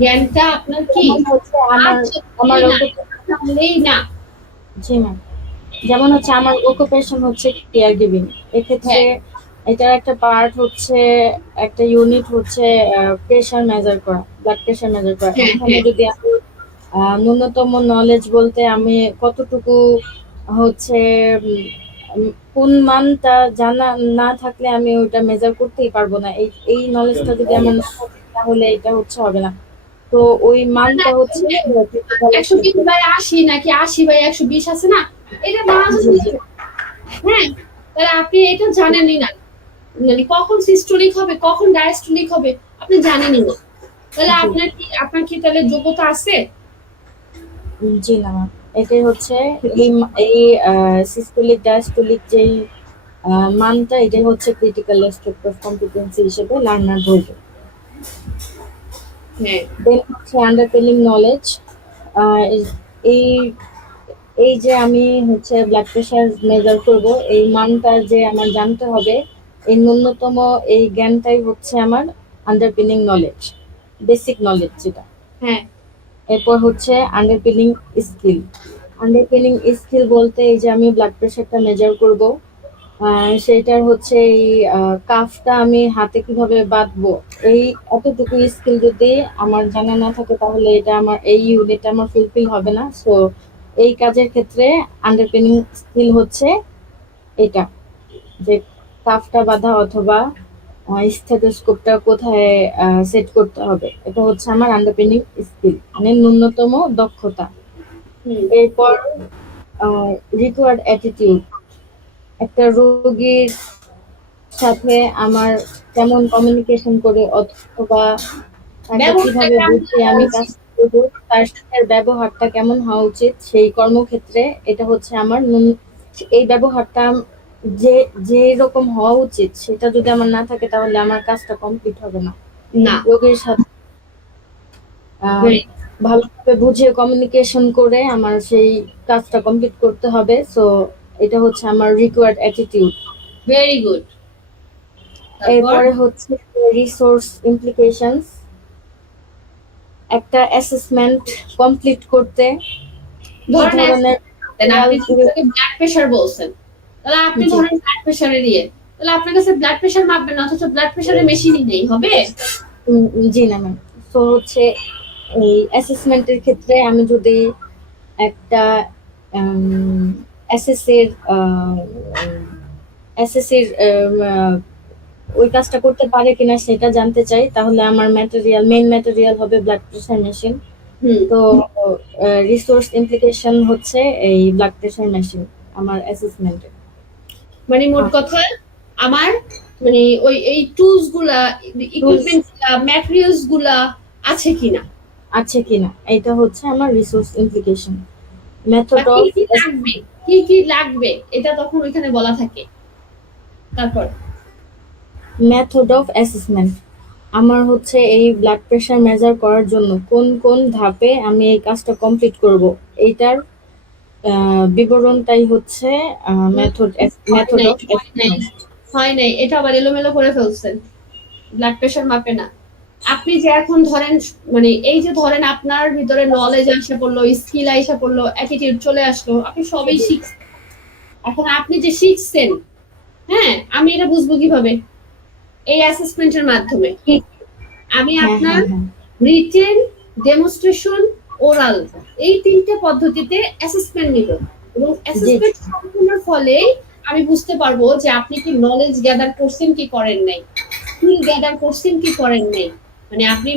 জ্ঞানটা আপনার কি হচ্ছে আমার জানলেই না। জি ম্যাম, যেমন হচ্ছে আমার অকুপেশন হচ্ছে কেয়ার গিভিং। এক্ষেত্রে এটার একটা পার্ট হচ্ছে, একটা ইউনিট হচ্ছে প্রেশার মেজার করা, ব্লাড প্রেশার মেজার করা। এখানে যদি আমি ন্যূনতম নলেজ বলতে আমি কতটুকু হচ্ছে কোন মানটা জানা না থাকলে আমি ওইটা মেজার করতেই পারবো না। এই নলেজটা যদি আমার না থাকে তাহলে এটা হচ্ছে হবে না। তো ওই মানটা হচ্ছে 120/80 নাকি 80/120 আছে না, এটা না জানলে, হ্যাঁ, তাহলে আপনি এটা জানেনই না, মানে কখন সিস্টোলিক হবে কখন ডায়াস্টোলিক হবে আপনি জানেনই না। তাহলে আপনার কি তাহলে যোগ্যতা আছে? জি না ম্যাম। এটাই হচ্ছে এই সিস্টোলিক ডায়াস্টোলিক যেই মানটা, এটাই হচ্ছে ক্রিটিক্যাল অ্যাসপেক্ট অফ কম্পিটেন্সি হিসেবে লার্নার ধরবে। হ্যাঁ দেন হচ্ছে আন্ডারপিনিং নলেজ। এই এই যে আমি হচ্ছে ব্লাড প্রেশার মেজার করব, এই মানটা যে আমার জানতে হবে, এই ন্যূনতম এই জ্ঞানটাই হচ্ছে আমার আন্ডারপিনিং নলেজ, বেসিক নলেজ যেটা। হ্যাঁ এরপর হচ্ছে আন্ডারপিনিং স্কিল। আন্ডারপিনিং স্কিল বলতে এই যে আমি ব্লাড প্রেশারটা মেজার করব, সেইটার হচ্ছে এই কাফটা আমি হাতে কিভাবে বাঁধবো, এই এতটুকু স্কিল যদি আমার জানা না থাকে তাহলে এটা আমার এই ইউনিটটা আমার ফুলফিল হবে না। সো এই কাজের ক্ষেত্রে আন্ডারপিনিং স্কিল হচ্ছে এটা, যে কাফটা বাঁধা অথবা স্টেথোস্কোপটা কোথায় সেট করতে হবে, এটা হচ্ছে আমার আন্ডারপিনিং স্কিল, মানে ন্যূনতম দক্ষতা। এরপর রিকোয়ার্ড অ্যাটিটিউড, একটা রোগীর সাথে আমার কেমন কমিউনিকেশন করে অথবা তাকে কিভাবে বুঝিয়ে আমি কাজ করবো, তার সাথে ব্যবহারটা কেমন হওয়া উচিত সেই কর্মক্ষেত্রে, এটা হচ্ছে আমার এই ব্যবহারটা যে যে রকম হওয়া উচিত সেটা যদি আমার না থাকে তাহলে আমার কাজটা কমপ্লিট হবে না। না রোগীর সাথে ভালোভাবে বুঝিয়ে কমিউনিকেশন করে আমার সেই কাজটা কমপ্লিট করতে হবে। সো এটা হচ্ছে আমার রিকোয়ার্ড অ্যাটিটিউড। Very good. এরপরে হচ্ছে রিসোর্স ইমপ্লিকেশনস। একটা অ্যাসেসমেন্ট কমপ্লিট করতে কি ধরনের আপনি ব্লাড প্রেশার বলছেন, তাহলে আপনি জি। ধরেন ব্লাড প্রেশারের তাহলে আপনার কাছে ব্লাড প্রেশার মাপবেন অথচ ব্লাড প্রেশারের মেশিনই নেই, হবে? জি না ম্যাম। তো হচ্ছে এই অ্যাসেসমেন্টের ক্ষেত্রে আমি যদি একটা এসএসসির এসএসসির ওই কাজটা করতে পারে কিনা সেটা জানতে চাই, তাহলে আমার মেইন ম্যাটেরিয়াল হবে ব্লাড প্রেশার মেশিন। তো রিসোর্স ইমপ্লিকেশন হচ্ছে এই ব্লাড প্রেশার মেশিন আমার অ্যাসেসমেন্টে। মানে মোট কথা আমার মানে ওই এই টুলস গুলা, ইকুইপমেন্ট গুলা, ম্যাটেরিয়ালস গুলা আছে কিনা, এটা হচ্ছে আমার রিসোর্স ইমপ্লিকেশন। বা মেথড কি অফ কি লাগবে, কি কি লাগবে এটা তখন ওইখানে বলা থাকে। তারপর মেথড অফ অ্যাসেসমেন্ট, আমার হচ্ছে এই ব্লাড প্রেশার মেজার করার জন্য কোন কোন ধাপে আমি এই কাজটা কমপ্লিট করব, এইটার বিবরণটাই হচ্ছে মেথড অফ অ্যাসেসমেন্ট। হয় নাই, এটা আবার এলোমেলো করে ফেলছেন। ব্লাড প্রেশার মাপে না। আপনি যে এখন ধরেন মানে এই যে ধরেন আপনার ভিতরে নলেজ এসে পড়লো, স্কিল এসে পড়লো, অ্যাটিটিউড চলে আসলো, আপনি সবই শিখছেন। এখন আপনি যে শিখছেন, হ্যাঁ, আমি এটা বুঝবো কিভাবে? এই অ্যাসেসমেন্টের মাধ্যমে। আমি আপনার রিটেন, ডেমনস্ট্রেশন, ওরাল, এই তিনটে পদ্ধতিতে অ্যাসেসমেন্ট নিব, এবং অ্যাসেসমেন্ট সম্পূর্ণের ফলে আমি বুঝতে পারবো যে আপনি কি নলেজ গ্যাদার করছেন কি করেন নাই, স্কিল গ্যাদার করছেন কি করেন নাই, মানে আপনি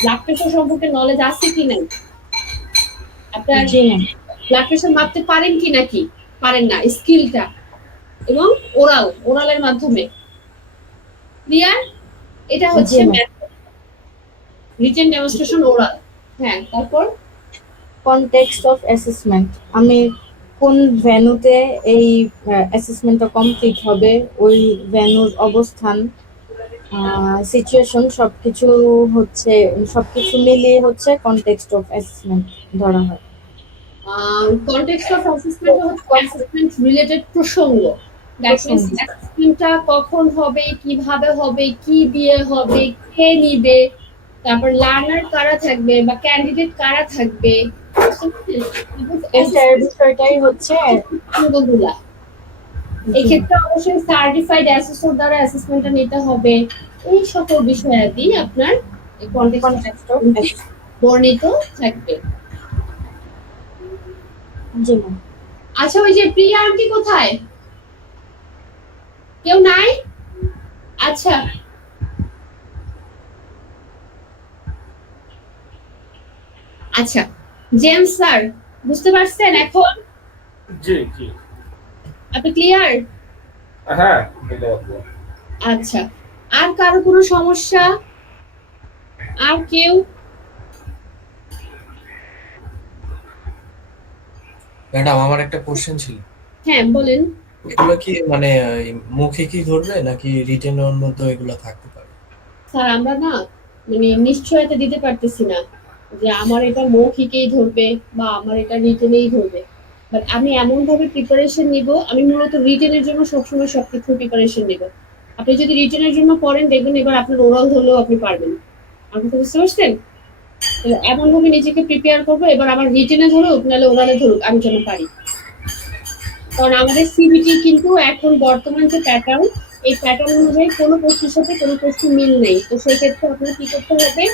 ব্লাড প্রেশার সম্পর্কে নলেজ আছে কি নাই, আপনার ব্লাড প্রেশার মাপতে পারেন কি নাকি পারেন না, স্কিলটা, এবং ওরালের মাধ্যমে। ক্লিয়ার? এটা হচ্ছে রিটেন, ডেমনস্ট্রেশন, ওরাল। হ্যাঁ, তারপর কনটেক্সট অফ অ্যাসেসমেন্ট, আমি কোন ভেন্যুতে এই অ্যাসেসমেন্টটা কমপ্লিট হবে, ওই ভেন্যুর অবস্থান, সিচুয়েশন, সবকিছু মিলিয়ে হচ্ছে কনটেক্সট অফ অ্যাসেসমেন্ট ধরা হয়। কনটেক্সট অফ অ্যাসেসমেন্ট হচ্ছে অ্যাসেসমেন্ট রিলেটেড প্রসঙ্গ। দ্যাট মিন্স অ্যাসেসমেন্টটা কখন হবে, কিভাবে হবে, কি দিয়ে হবে, কে নিবে, তারপর লার্নার কারা থাকবে বা ক্যান্ডিডেট কারা থাকবে, এটার বিষয়টাই হচ্ছে গুলা। এই ক্ষেত্রে অবশ্যই সার্টিফাইড অ্যাসেসর দ্বারা অ্যাসেসমেন্টটা নিতে হবে। এই সকল বিষয়াদি আপনার কনটেক্সট অফ বর্ণিত থাকবে। জি ম্যাম। আচ্ছা, ওই যে প্রিয়া আন্টি কোথায়? কেউ নাই? আচ্ছা, আচ্ছা জেমস স্যার, বুঝতে পারছেন এখন? জি জি, আপনি ক্লিয়ার? হ্যাঁ বুঝতে পারবো। আচ্ছা, আর কারো কোনো সমস্যা? আর কেউ? ম্যাডাম আমার একটা কোশ্চেন ছিল, হ্যাঁ বলেন। এগুলো কি মানে মুখে কি ধরবে নাকি রিটেনের মধ্যে এগুলো থাকতে পারে? স্যার আমরা না মানে নিশ্চয়তা দিতে পারতেছি না যে আমার এটা মৌখিকেই ধরবে বা আমার এটা রিটেনেই ধরবে। বাট আমি এমন ভাবে প্রিপারেশন নিব, আমি মূলত রিটেনের জন্য সবসময় সবকিছু প্রিপারেশন নিব। আপনি যদি রিটেনের জন্য পড়েন দেখবেন এবার আপনার ওরাল হলেও আপনি পারবেন। আমার কথা বুঝতে পারছেন? এমন ভাবে নিজেকে প্রিপেয়ার করবো এবার আমার রিটেনে ধরুক নাহলে ওরালে ধরুক আমি যেন পারি। কারণ আমাদের সিবিটি কিন্তু এখন বর্তমান যে প্যাটার্ন, এই প্যাটার্ন অনুযায়ী কোনো প্রশ্নের সাথে কোনো প্রশ্ন মিল নেই। তো সেই ক্ষেত্রে আপনার কি করতে হবে,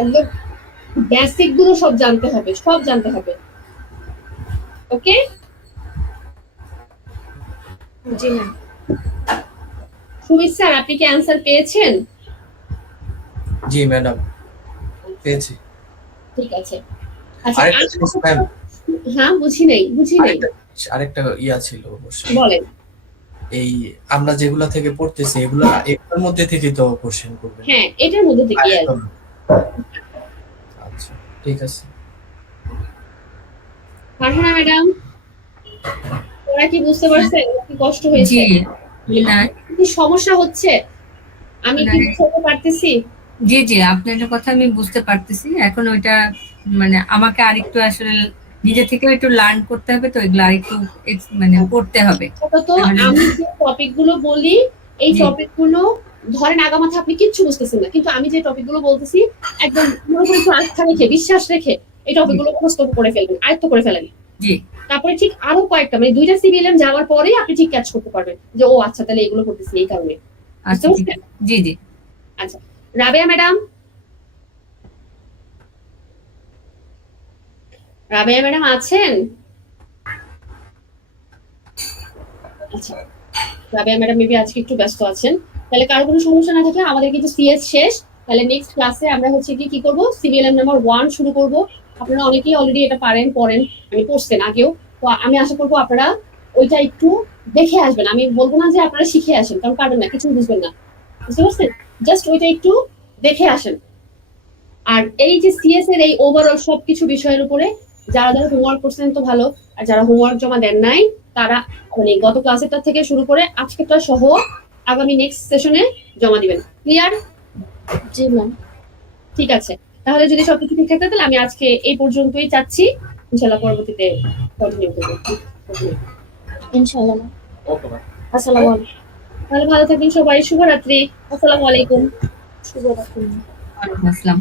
একদম বেসিক গুলো সব জানতে হবে, সব জানতে হবে। ওকে? জি ম্যাম। সুমিত স্যার আপনি কি অ্যান্সার পেয়েছেন? জি ম্যাডাম, পেয়েছি। ঠিক আছে। আচ্ছা আরেকটা জিনিস ম্যাম, হ্যাঁ বুঝি নাই। আরেকটা ইয়া ছিল অবশ্যই। বলেন। এই আমরা যেগুলা থেকে পড়তেছি এগুলা এগুলোর মধ্যে থেকে তো কোশ্চেন করবেন। হ্যাঁ এটার মধ্যে থেকে আছে। আচ্ছা ঠিক আছে। ফারহানা ম্যাডাম ওরা কি বুঝতে পারছেন? কি কষ্ট হয়েছে? জি না, কি সমস্যা হচ্ছে? আমি কি না। বুঝতে পারতেছি? জি জি, আপনার কথা আমি বুঝতে পারতেছি। এখন ওইটা মানে আমাকে আরেকটু আসলে নিজে থেকেও একটু লার্ন করতে হবে, তো এগুলো আরেকটু মানে পড়তে হবে। তো আমি যে টপিক গুলো বলি এই জি। টপিক গুলো ধরেন আগামাথা আপনি কিচ্ছু বুঝতেছেন না, কিন্তু আমি যে টপিক গুলো বলতেছি একদম পুরোপুরি একটু আস্থা রেখে বিশ্বাস রেখে এই টপিক গুলো মুখস্থ করে ফেলবেন, আয়ত্ত করে ফেলেন। জি তারপরে ঠিক আরো কয়েকটা মানে 2টা সিভিএলএম যাওয়ার পরেই আপনি ঠিক ক্যাচ করতে পারবেন যে ও আচ্ছা তাহলে এগুলো করতেছি এই কারণে। আচ্ছা ঠিক আছে। জি জি। আচ্ছা রাবেয়া ম্যাডাম, রাবেয়া ম্যাডাম আছেন? আচ্ছা রাবেয়া ম্যাডাম মেবি আজকে একটু ব্যস্ত আছেন। তাহলে কারো কোনো সমস্যা না থাকলে আমাদের কিন্তু সিএস শেষ। তাহলে নেক্সট ক্লাসে আমরা হচ্ছে কি করব, সিভিএলএম নাম্বার 1 শুরু করব। আপনারা অনেকেই অলরেডি এটা পারেন, পড়েন, আমি পড়ছেন আগেও। তো আমি আশা করবো আপনারা ওইটা একটু দেখে আসবেন। আমি বলবো না যে আপনারা শিখে আসেন, কারণ পারবেন না, কিছু বুঝবেন না, বুঝতে পারছেন? জাস্ট ওইটা একটু দেখে আসেন। আর এই যে সিএস এর এই ওভারঅল সবকিছু বিষয়ের উপরে যারা যারা হোমওয়ার্ক করছেন তো ভালো, আর যারা হোমওয়ার্ক জমা দেন নাই তারা মানে গত ক্লাসেরটা থেকে শুরু করে আজকেরটা সহ আগামী নেক্সট সেশনে জমা দিবেন। ক্লিয়ার? জি ম্যাম। ঠিক আছে, তাহলে যদি সবকিছু ঠিকঠাক থাকে তাহলে আমি আজকে এই পর্যন্তই চাচ্ছি। ইনশাআল্লাহ পরবর্তীতে কন্টিনিউ করবো। ইনশাআল্লাহ ম্যাম। Okay ma'am. আসসালামু আলাইকুম। তাহলে ভালো থাকবেন সবাই, শুভরাত্রি, আসসালামু আলাইকুম। শুভরাত্রি। ওয়ালাইকুম আসসালাম।